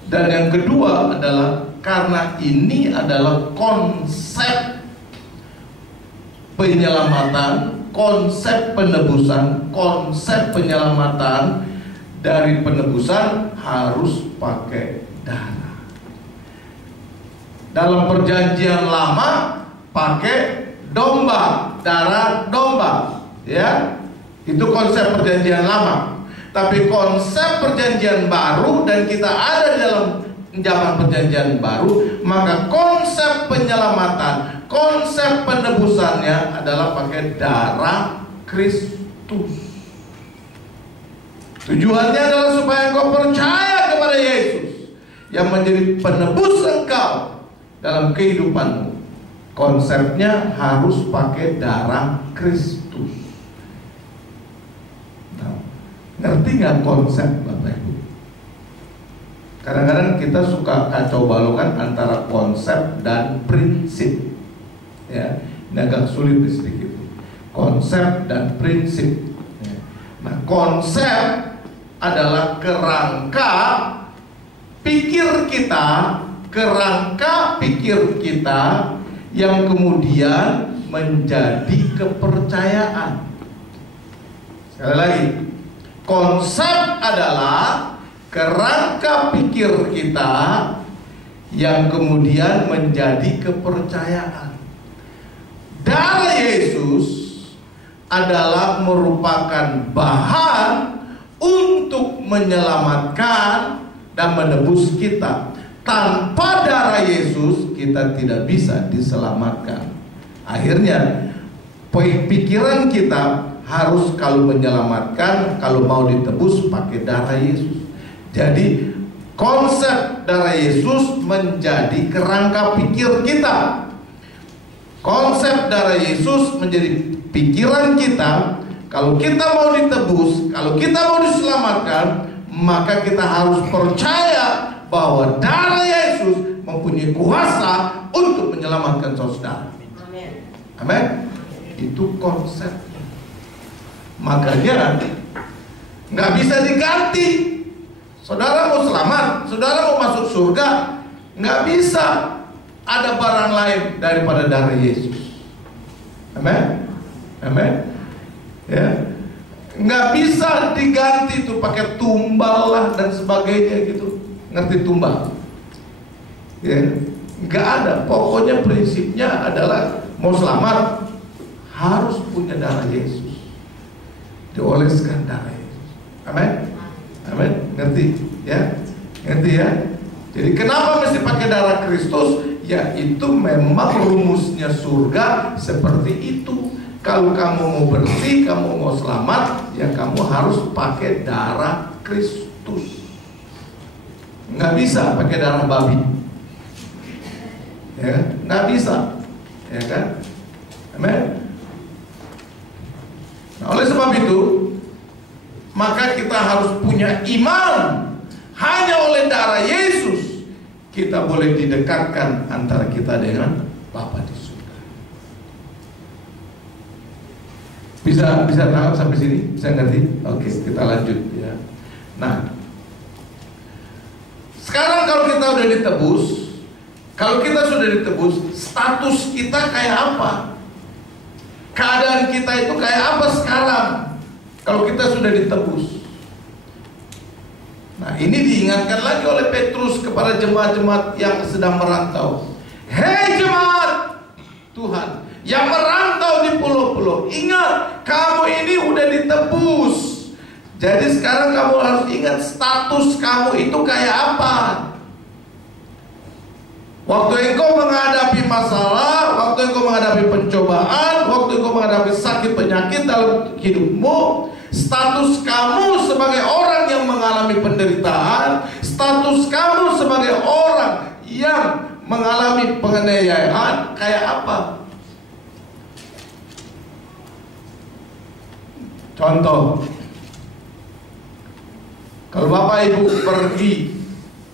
Dan yang kedua adalah karena ini adalah konsep penyelamatan, konsep penebusan, konsep penyelamatan. Dari penebusan harus pakai darah. Dalam perjanjian lama pakai domba, darah domba, ya. Itu konsep perjanjian lama. Tapi konsep perjanjian baru, dan kita ada di dalam zaman perjanjian baru, maka konsep penyelamatan, konsep penebusannya adalah pakai darah Kristus. Tujuannya adalah supaya engkau percaya kepada Yesus yang menjadi penebus engkau dalam kehidupanmu. Konsepnya harus pakai darah Kristus. Ngerti nggak konsep Bapak Ibu? Kadang-kadang kita suka kacau balokkan antara konsep dan prinsip. Ya, ini agak sulit sedikit. Konsep dan prinsip. Nah, konsep adalah kerangka pikir kita, kerangka pikir kita yang kemudian menjadi kepercayaan. Sekali lagi. Konsep adalah kerangka pikir kita yang kemudian menjadi kepercayaan. Darah Yesus adalah merupakan bahan untuk menyelamatkan dan menebus kita. Tanpa darah Yesus kita tidak bisa diselamatkan. Akhirnya pikiran kita harus, kalau menyelamatkan, kalau mau ditebus, pakai darah Yesus. Jadi konsep darah Yesus menjadi kerangka pikir kita. Konsep darah Yesus menjadi pikiran kita. Kalau kita mau ditebus, kalau kita mau diselamatkan, maka kita harus percaya bahwa darah Yesus mempunyai kuasa untuk menyelamatkan saudara. Amin. Itu konsep. Makanya nggak bisa diganti. Saudara mau selamat, saudara mau masuk surga, nggak bisa ada barang lain daripada darah Yesus. Amin. Amin. Ya, nggak bisa diganti tuh pakai tumbal lah dan sebagainya gitu. Ngerti tumbal? Ya, nggak ada. Pokoknya prinsipnya adalah mau selamat harus punya darah Yesus, dioleskan darah Yesus. Amin. Amin. Ngerti? Ya, ngerti ya. Jadi kenapa mesti pakai darah Kristus? Ya itu memang rumusnya surga seperti itu. Kalau kamu mau bersih, kamu mau selamat, ya kamu harus pakai darah Kristus. Nggak bisa pakai darah babi, ya nggak bisa, ya kan? Amen. Nah, oleh sebab itu, maka kita harus punya iman. Hanya oleh darah Yesus kita boleh didekatkan antara kita dengan Bapa di surga. Bisa tangkap sampai sini? Bisa ngerti? Oke, kita lanjut ya. Nah, sekarang kalau kita udah ditebus, kalau kita sudah ditebus, status kita kayak apa? Keadaan kita itu kayak apa sekarang? Kalau kita sudah ditebus. Nah, ini diingatkan lagi oleh Petrus kepada jemaat-jemaat yang sedang merantau. Hei jemaat Tuhan yang merantau di pulau-pulau, ingat, kamu ini udah ditebus. Jadi sekarang kamu harus ingat status kamu itu kayak apa. Waktu engkau menghadapi masalah, waktu engkau menghadapi pencobaan, waktu engkau menghadapi sakit penyakit dalam hidupmu, status kamu sebagai orang yang mengalami penderitaan, status kamu sebagai orang yang mengalami penganiayaan kayak apa? Contoh, kalau Bapak Ibu pergi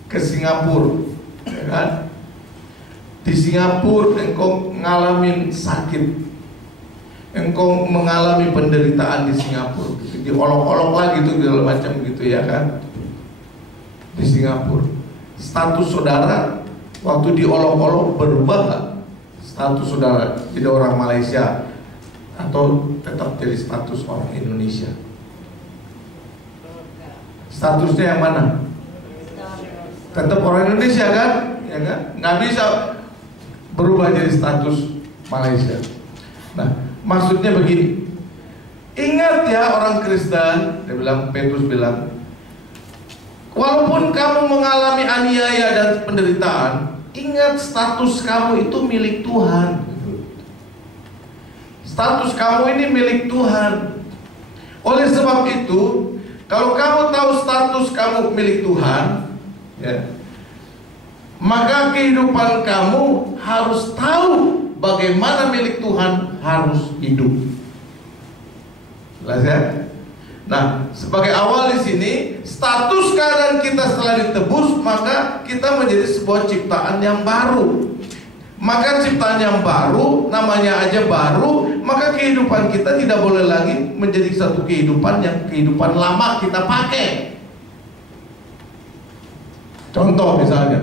ke Singapura, ya kan? Di Singapura engkau ngalamin sakit, engkau mengalami penderitaan di Singapura, diolok-olok lagi tuh segala macam gitu ya kan? Di Singapura, status saudara waktu diolok-olok berubah nggak? Status saudara jadi orang Malaysia atau tetap jadi status orang Indonesia? Statusnya yang mana? Tetap orang Indonesia kan? Ya kan? Nggak bisa berubah jadi status Malaysia. Nah, maksudnya begini. Ingat ya orang Kristen, dia bilang, Petrus bilang, walaupun kamu mengalami aniaya dan penderitaan, ingat status kamu itu milik Tuhan. Status kamu ini milik Tuhan. Oleh sebab itu, kalau kamu tahu status kamu milik Tuhan, ya, maka kehidupan kamu harus tahu bagaimana milik Tuhan harus hidup. Jelas ya? Nah, sebagai awal di sini, status keadaan kita setelah ditebus, maka kita menjadi sebuah ciptaan yang baru. Maka ciptaan yang baru, namanya aja baru, maka kehidupan kita tidak boleh lagi menjadi satu kehidupan yang kehidupan lama kita pakai. Contoh misalnya,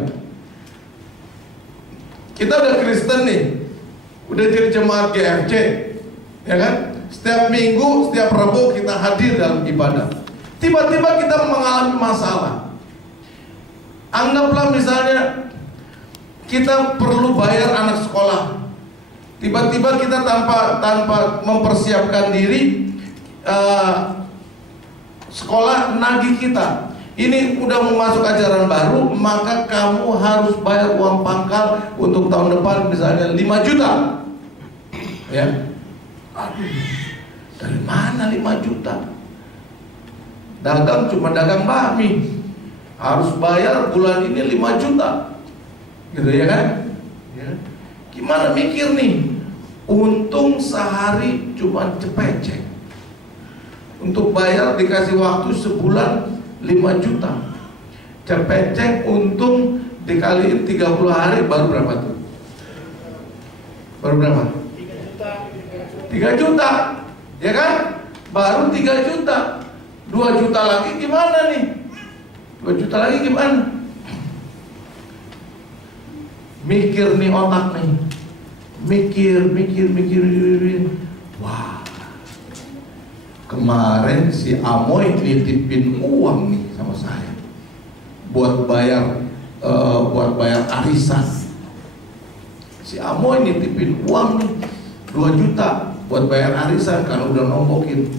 kita udah Kristen nih, udah jadi jemaat GFC, ya kan? Setiap minggu, setiap Rabu kita hadir dalam ibadah. Tiba-tiba kita mengalami masalah. Anggaplah misalnya kita perlu bayar anak sekolah. Tiba-tiba kita tanpa mempersiapkan diri, sekolah nagih kita. Ini udah mau masuk ajaran baru, maka kamu harus bayar uang pangkal untuk tahun depan misalnya 5 juta. Ya. Aduh, dari mana 5 juta? Dagang cuma dagang bakmi. harus bayar bulan ini 5 juta, gitu ya kan? Ya. Gimana mikir nih? Untung sehari cuma cepecek, untuk bayar dikasih waktu sebulan 5 juta. Cepecek untung dikaliin 30 hari baru berapa tuh? Baru berapa? 3 juta, ya kan? Baru 3 juta. 2 juta lagi gimana nih? 2 juta lagi gimana? Mikir nih otak nih. Mikir. Wah, kemarin si Amoy nitipin uang nih sama saya buat bayar arisan. Si Amoy nitipin uang nih 2 juta buat bayar arisan karena udah nombokin.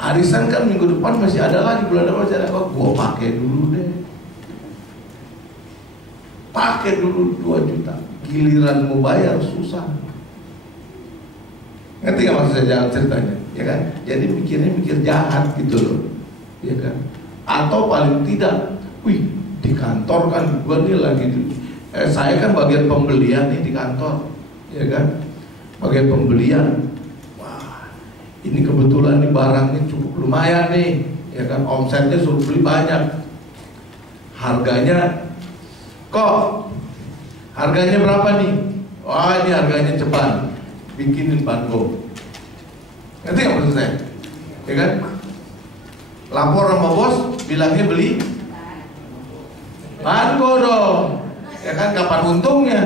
Arisan kan minggu depan masih ada lagi, bulan depan masih ada. Gua pakai dulu deh. Pakai dulu 2 juta. Giliran mau bayar susah. Ngerti gak maksud saya jalan ceritanya? Ya kan? Jadi mikir jahat gitu loh. Ya kan? Atau paling tidak, di kantor kan gua nih lagi saya kan bagian pembelian nih di kantor. Ya kan? Bagian pembelian. Wah, ini kebetulan nih barangnya cukup lumayan nih. Ya kan? Omsetnya suruh beli banyak. Harganya harganya berapa nih? Wah, ini harganya ceban. Bikinin bango. Ngerti gak maksud saya? Ya kan? Lapor sama bos, bilangnya beli bango dong. Ya kan, kapan untungnya?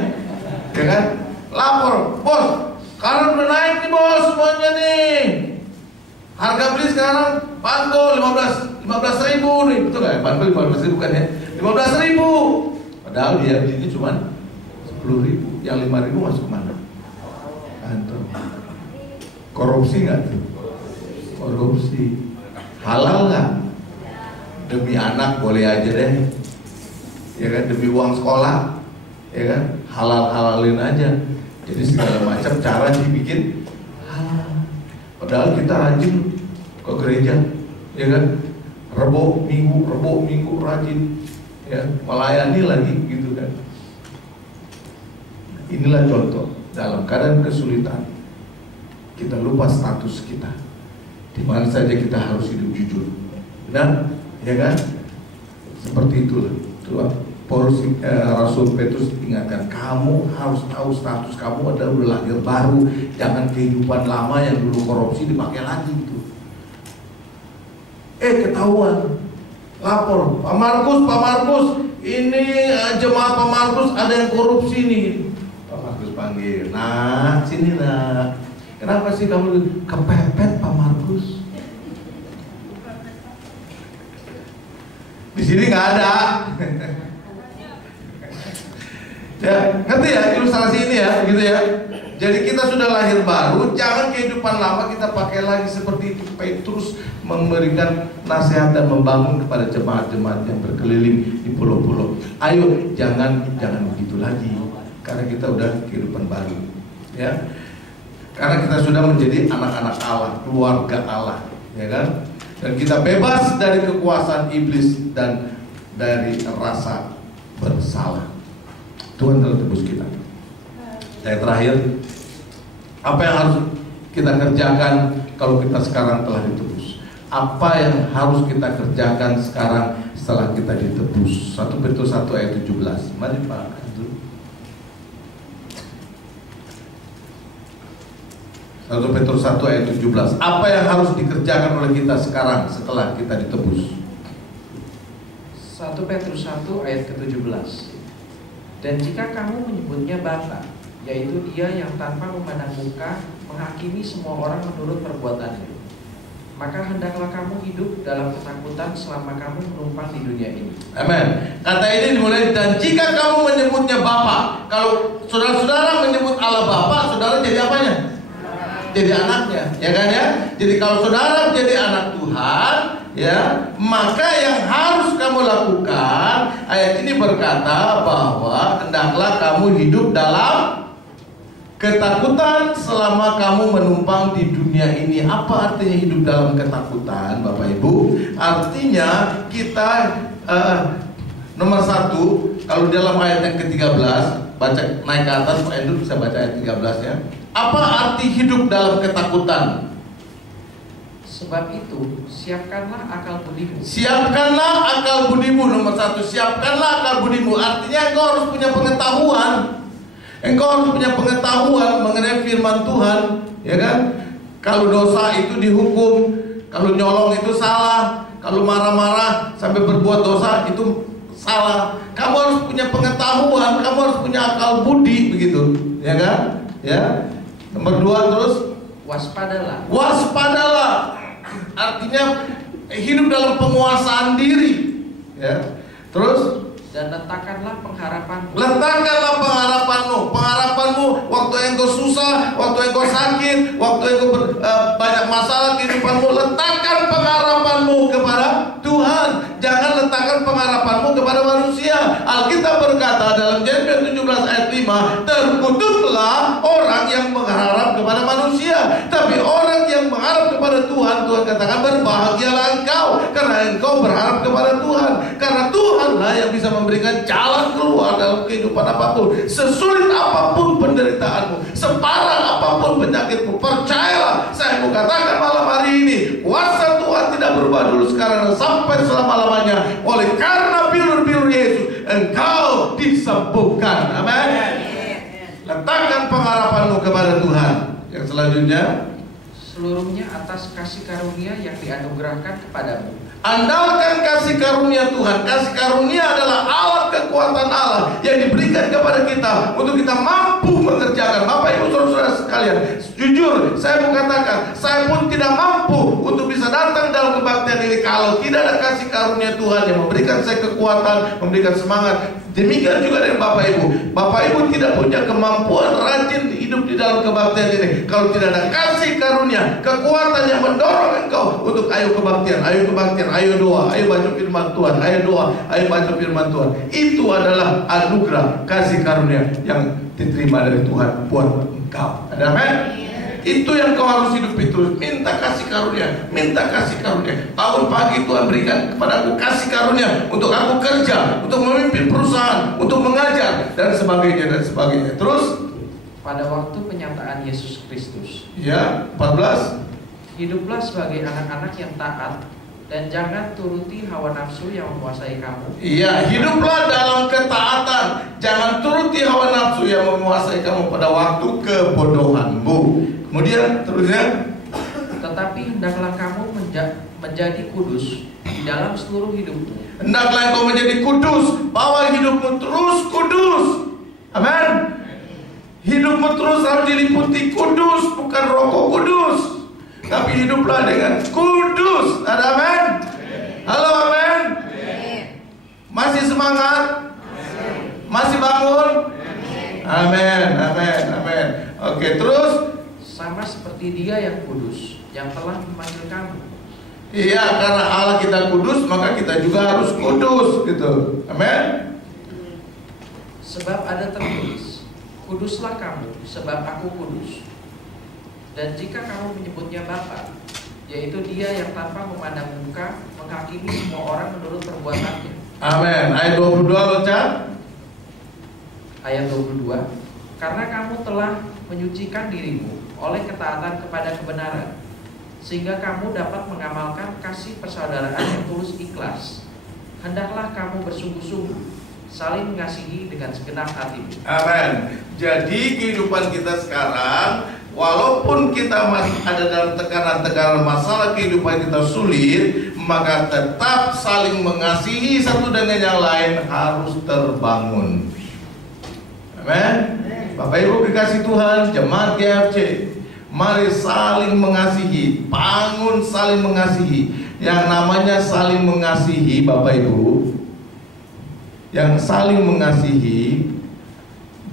Ya kan? Lapor, bos, sekarang udah naik nih bos semuanya nih. Harga beli sekarang bango 15.000 nih. Betul gak? Bango 15.000 kan ya? 15.000. Padahal dia belinya cuma 10.000, yang 5.000 masuk mana? Kantor. Korupsi nggak tuh? Korupsi. Halal nggak? Demi anak boleh aja deh, ya kan? Demi uang sekolah, ya kan? Halal-halalin aja. Jadi segala macam cara dibikin halal. Padahal kita rajin ke gereja, ya kan? Rebo minggu rajin, ya, melayani lagi gitu kan. Inilah contoh dalam keadaan kesulitan kita lupa status kita, di mana saja kita harus hidup jujur, benar, ya kan? Seperti itulah. Rasul Petrus ingatkan, kamu harus tahu status kamu adalah udah lahir baru, jangan kehidupan lama yang dulu korupsi dipakai lagi gitu. Ketahuan, lapor, Pak Markus, ini jemaat Pak Markus ada yang korupsi nih. Pak Markus panggil, nah sini nak, kenapa sih kamu kepepet Pak Markus? Di sini nggak ada. Ya, ngerti ya ilustrasi ini ya, gitu ya. Jadi kita sudah lahir baru, jangan kehidupan lama kita pakai lagi seperti itu. Petrus memberikan nasihat dan membangun kepada jemaat-jemaat yang berkeliling di pulau-pulau. Ayo, jangan begitu lagi, karena kita udah kehidupan baru, ya. Karena kita sudah menjadi anak-anak Allah, keluarga Allah, ya kan? Dan kita bebas dari kekuasaan iblis dan dari rasa bersalah. Tuhan telah tebus kita. Yang terakhir, apa yang harus kita kerjakan kalau kita sekarang telah ditebus? Apa yang harus kita kerjakan sekarang setelah kita ditebus? 1 Petrus 1 ayat 17. Mari Pak. 1 Petrus 1 ayat 17. Apa yang harus dikerjakan oleh kita sekarang setelah kita ditebus? 1 Petrus 1 ayat ke-17. Dan jika kamu menyebutnya Bapa, yaitu Dia yang tanpa memandang muka menghakimi semua orang menurut perbuatannya, maka hendaklah kamu hidup dalam ketakutan selama kamu menumpang di dunia ini. Amin. Kata ini dimulai, dan jika kamu menyebutnya Bapa. Kalau saudara-saudara menyebut Allah Bapa, saudara jadi apanya? Jadi anaknya, ya kan ya? Jadi kalau saudara menjadi anak Tuhan, ya, maka yang harus kamu lakukan, ayat ini berkata bahwa hendaklah kamu hidup dalam Ketakutan selama kamu menumpang di dunia ini. Apa artinya hidup dalam ketakutan, Bapak Ibu? Artinya kita nomor 1, kalau dalam ayat yang ke-13, baca naik ke atas, Pak Endut bisa baca ayat 13 ya. Apa arti hidup dalam ketakutan? Sebab itu, siapkanlah akal budimu. Siapkanlah akal budimu, nomor 1. Siapkanlah akal budimu. Artinya engkau harus punya pengetahuan. Engkau harus punya pengetahuan mengenai firman Tuhan, ya kan? Kalau dosa itu dihukum, kalau nyolong itu salah, kalau marah-marah sampai berbuat dosa itu salah. Kamu harus punya pengetahuan, kamu harus punya akal budi, begitu, ya kan? Ya. Nomor 2 terus, waspadalah. Waspadalah. Artinya hidup dalam penguasaan diri, ya. Terus, dan letakkanlah pengharapanmu. letakkanlah pengharapanmu waktu engkau susah, waktu engkau sakit, waktu engkau banyak masalah kehidupanmu. Letakkan pengharapanmu kepada Tuhan. Jangan letakkan pengharapanmu kepada manusia. Alkitab berkata dalam Yeremia 17 ayat 5, terkutuklah orang yang mengharap kepada manusia, tapi orang yang mengharap kepada Tuhan, Tuhan katakan berbahagialah engkau, karena engkau berharap kepada Tuhan. Karena Tuhanlah yang bisa memberikan jalan keluar dalam kehidupan apapun. Sesulit apapun penderitaanmu, separah apapun penyakitmu, percayalah, saya mau katakan malam hari ini, kuasa Tuhan tidak berubah dulu, sekarang dan sampai selama-lamanya. Oleh karena bilur-bilur Yesus, engkau disembuhkan. Amin. Letakkan pengharapanmu kepada Tuhan. Yang selanjutnya, seluruhnya atas kasih karunia yang dianugerahkan kepadamu. Andalkan kasih karunia Tuhan. Kasih karunia adalah alat kekuatan Allah yang diberikan kepada kita untuk kita mampu mengerjakan. Bapak Ibu Saudara sekalian, jujur saya mau katakan, saya pun tidak mampu untuk bisa datang dalam kebaktian ini kalau tidak ada kasih karunia Tuhan yang memberikan saya kekuatan, memberikan semangat. Demikian juga dengan Bapak Ibu. Bapak Ibu tidak punya kemampuan rajin hidup di dalam kebaktian ini kalau tidak ada kasih karunia, kekuatan yang mendorong engkau untuk ayo kebaktian, ayo doa, ayo baca firman Tuhan, ayo doa, ayo baca firman Tuhan. Itu adalah anugerah kasih karunia yang diterima dari Tuhan buat engkau. Ada amin? Itu yang kau harus hidup terus. Minta kasih karunia, minta kasih karunia. Tahun pagi Tuhan berikan kepada aku kasih karunia untuk aku kerja, untuk memimpin perusahaan, untuk mengajar dan sebagainya dan sebagainya. Terus pada waktu penyataan Yesus Kristus, ya 14, hiduplah sebagai anak-anak yang taat dan jangan turuti hawa nafsu yang menguasai kamu. Iya, hiduplah dalam ketaatan, jangan turuti hawa nafsu yang menguasai kamu pada waktu kebodohanmu. Kemudian terusnya, tetapi hendaklah kamu menjadi kudus di dalam seluruh hidupmu. Hendaklah engkau menjadi kudus, bawa hidupmu terus kudus. Amin. Hidupmu terus harus diliputi kudus, bukan rokok kudus, tapi hiduplah dengan kudus. Ada amin? Halo amin? Masih semangat? Masih bangun? Amin, amin, amin. Oke, terus sama seperti Dia yang kudus, yang telah memanggil kamu. iya, karena Allah kita kudus, maka kita juga harus kudus, gitu. Amin. Sebab ada tertulis, kuduslah kamu, sebab aku kudus. Dan jika kamu menyebutnya Bapa, yaitu Dia yang tanpa memandang muka menghakimi semua orang menurut perbuatannya. Amin. Ayat 22 loncat. Ayat 22, karena kamu telah menyucikan dirimu oleh ketaatan kepada kebenaran, sehingga kamu dapat mengamalkan kasih persaudaraan yang tulus ikhlas. Hendaklah kamu bersungguh-sungguh saling mengasihi dengan segenap hatimu. Amin. Jadi kehidupan kita sekarang, walaupun kita masih ada dalam tekanan-tekanan masalah kehidupan kita sulit, maka tetap saling mengasihi satu dengan yang lain harus terbangun. Amin. Bapak Ibu dikasih Tuhan, jemaat GFC, mari saling mengasihi, bangun saling mengasihi. Yang namanya saling mengasihi, Bapak Ibu, yang saling mengasihi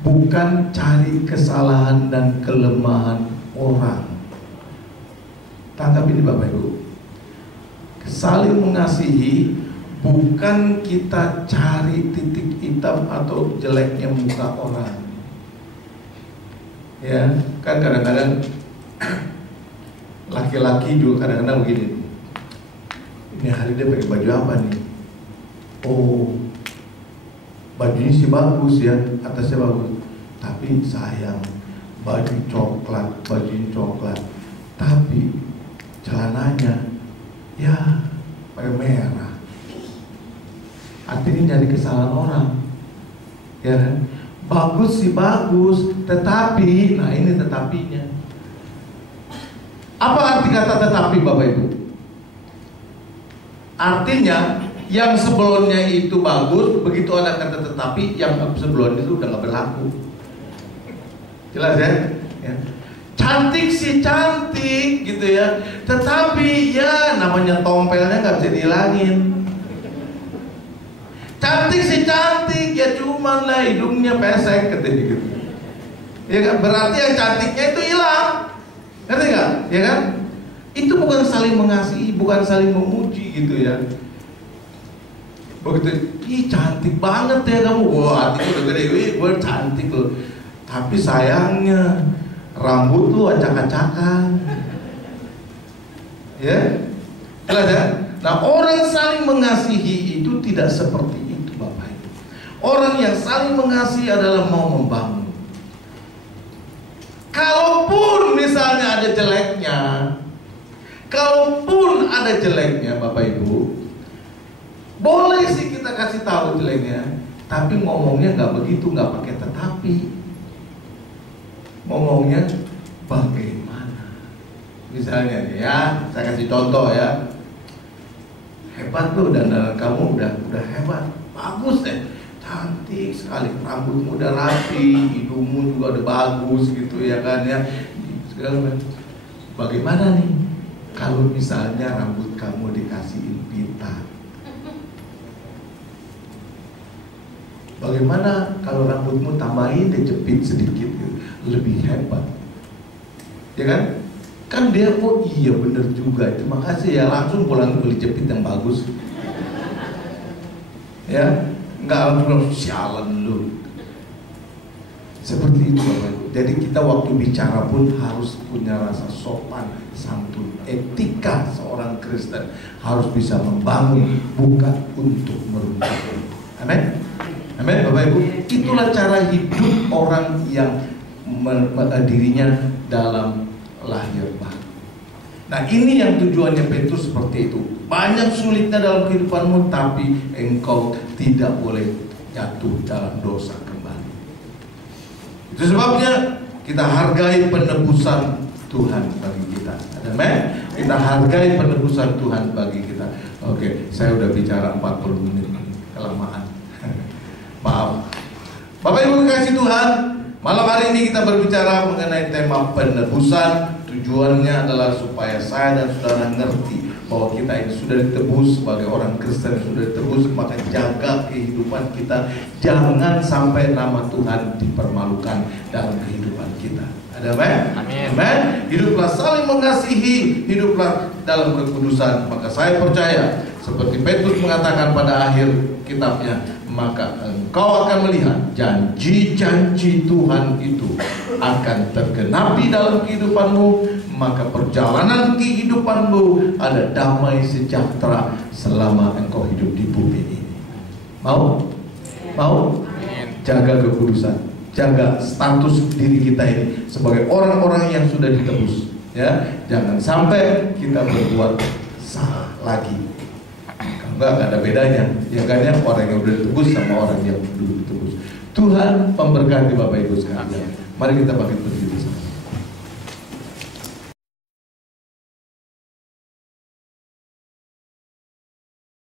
bukan cari kesalahan dan kelemahan orang. Tangkap ini Bapak Ibu. Saling mengasihi bukan kita cari titik hitam atau jeleknya muka orang. Ya, kan kadang-kadang laki-laki juga kadang-kadang begini. Ini hari dia pakai baju apa nih? Oh, bajunya sih bagus ya, atasnya bagus. Tapi sayang, bajunya coklat. Tapi celananya ya pakai merah. Artinya nyari kesalahan orang. Ya kan? Bagus sih bagus, tetapi, nah ini tetapinya. Apa arti kata tetapi, Bapak Ibu? Artinya yang sebelumnya itu bagus, begitu ada kata tetapi, yang sebelumnya itu udah gak berlaku. Jelas ya? Ya. Cantik sih cantik gitu ya, tetapi ya namanya tompelnya gak bisa dihilangin. Cantik sih cantik, ya cuman lah hidungnya pesek katanya gitu. Ya kan, berarti yang cantiknya itu hilang. Ngerti nggak? Ya kan? Itu bukan saling mengasihi, bukan saling memuji gitu ya. Begitu, ih cantik banget ya kamu, wah hatiku udah gede, wih gue cantik loh. Tapi sayangnya rambut lu acak-acakan. Ya, jelas ya. Nah orang saling mengasihi itu tidak seperti itu, Bapak Ibu. Orang yang saling mengasihi adalah mau membangun. Kalaupun misalnya ada jeleknya, Bapak Ibu, boleh sih kita kasih tahu jeleknya, tapi ngomongnya nggak begitu, nggak pakai tetapi. Ngomongnya bagaimana? Misalnya nih ya, saya kasih contoh ya. Hebat tuh, dan kamu udah hebat, bagus deh, cantik sekali, rambutmu udah rapi, hidungmu juga udah bagus gitu ya kan ya. Bagaimana nih kalau misalnya rambut kamu dikasihin pita? Bagaimana kalau rambutmu tambahin dijepit sedikit gitu, lebih hebat? Ya kan? Kan dia, oh iya bener juga, terima kasih ya, langsung pulang beli jepit yang bagus. Ya, nggak langsung sialan lu. Seperti itu Bapak Ibu. Jadi kita waktu bicara pun harus punya rasa sopan, santun, etika seorang Kristen harus bisa membangun, bukan untuk meruntuhkan. Amin. Amin Bapak Ibu. Itulah cara hidup orang yang dirinya dalam lahir baru. Nah ini yang tujuannya Petrus seperti itu. Banyak sulitnya dalam kehidupanmu, tapi engkau tidak boleh jatuh dalam dosa kembali. Itu sebabnya kita hargai penebusan Tuhan bagi kita. Amin. Kita hargai penebusan Tuhan bagi kita. Oke, saya udah bicara 40 menit, kelamaan. Maaf. Bapak Ibu kasih Tuhan, malam hari ini kita berbicara mengenai tema penebusan. Tujuannya adalah supaya saya dan saudara ngerti bahwa kita ini sudah ditebus sebagai orang Kristen, sudah ditebus, maka jaga kehidupan kita, jangan sampai nama Tuhan dipermalukan dalam kehidupan kita. Ada amin? Amin. Hiduplah saling mengasihi, hiduplah dalam kekudusan. Maka saya percaya seperti Petrus mengatakan pada akhir kitabnya, maka engkau akan melihat janji-janji Tuhan itu akan tergenapi dalam kehidupanmu. Maka perjalanan kehidupanmu ada damai sejahtera selama engkau hidup di bumi ini. Mau? Mau? Jaga kekudusan, jaga status diri kita ini sebagai orang-orang yang sudah ditebus. Ya, jangan sampai kita berbuat salah lagi. Enggak ada bedanya. Ya kan ya, orang yang sudah ditebus sama orang yang belum ditebus. Tuhan memberkati Bapak Ibu sekalian. Mari kita bangkit berdiri.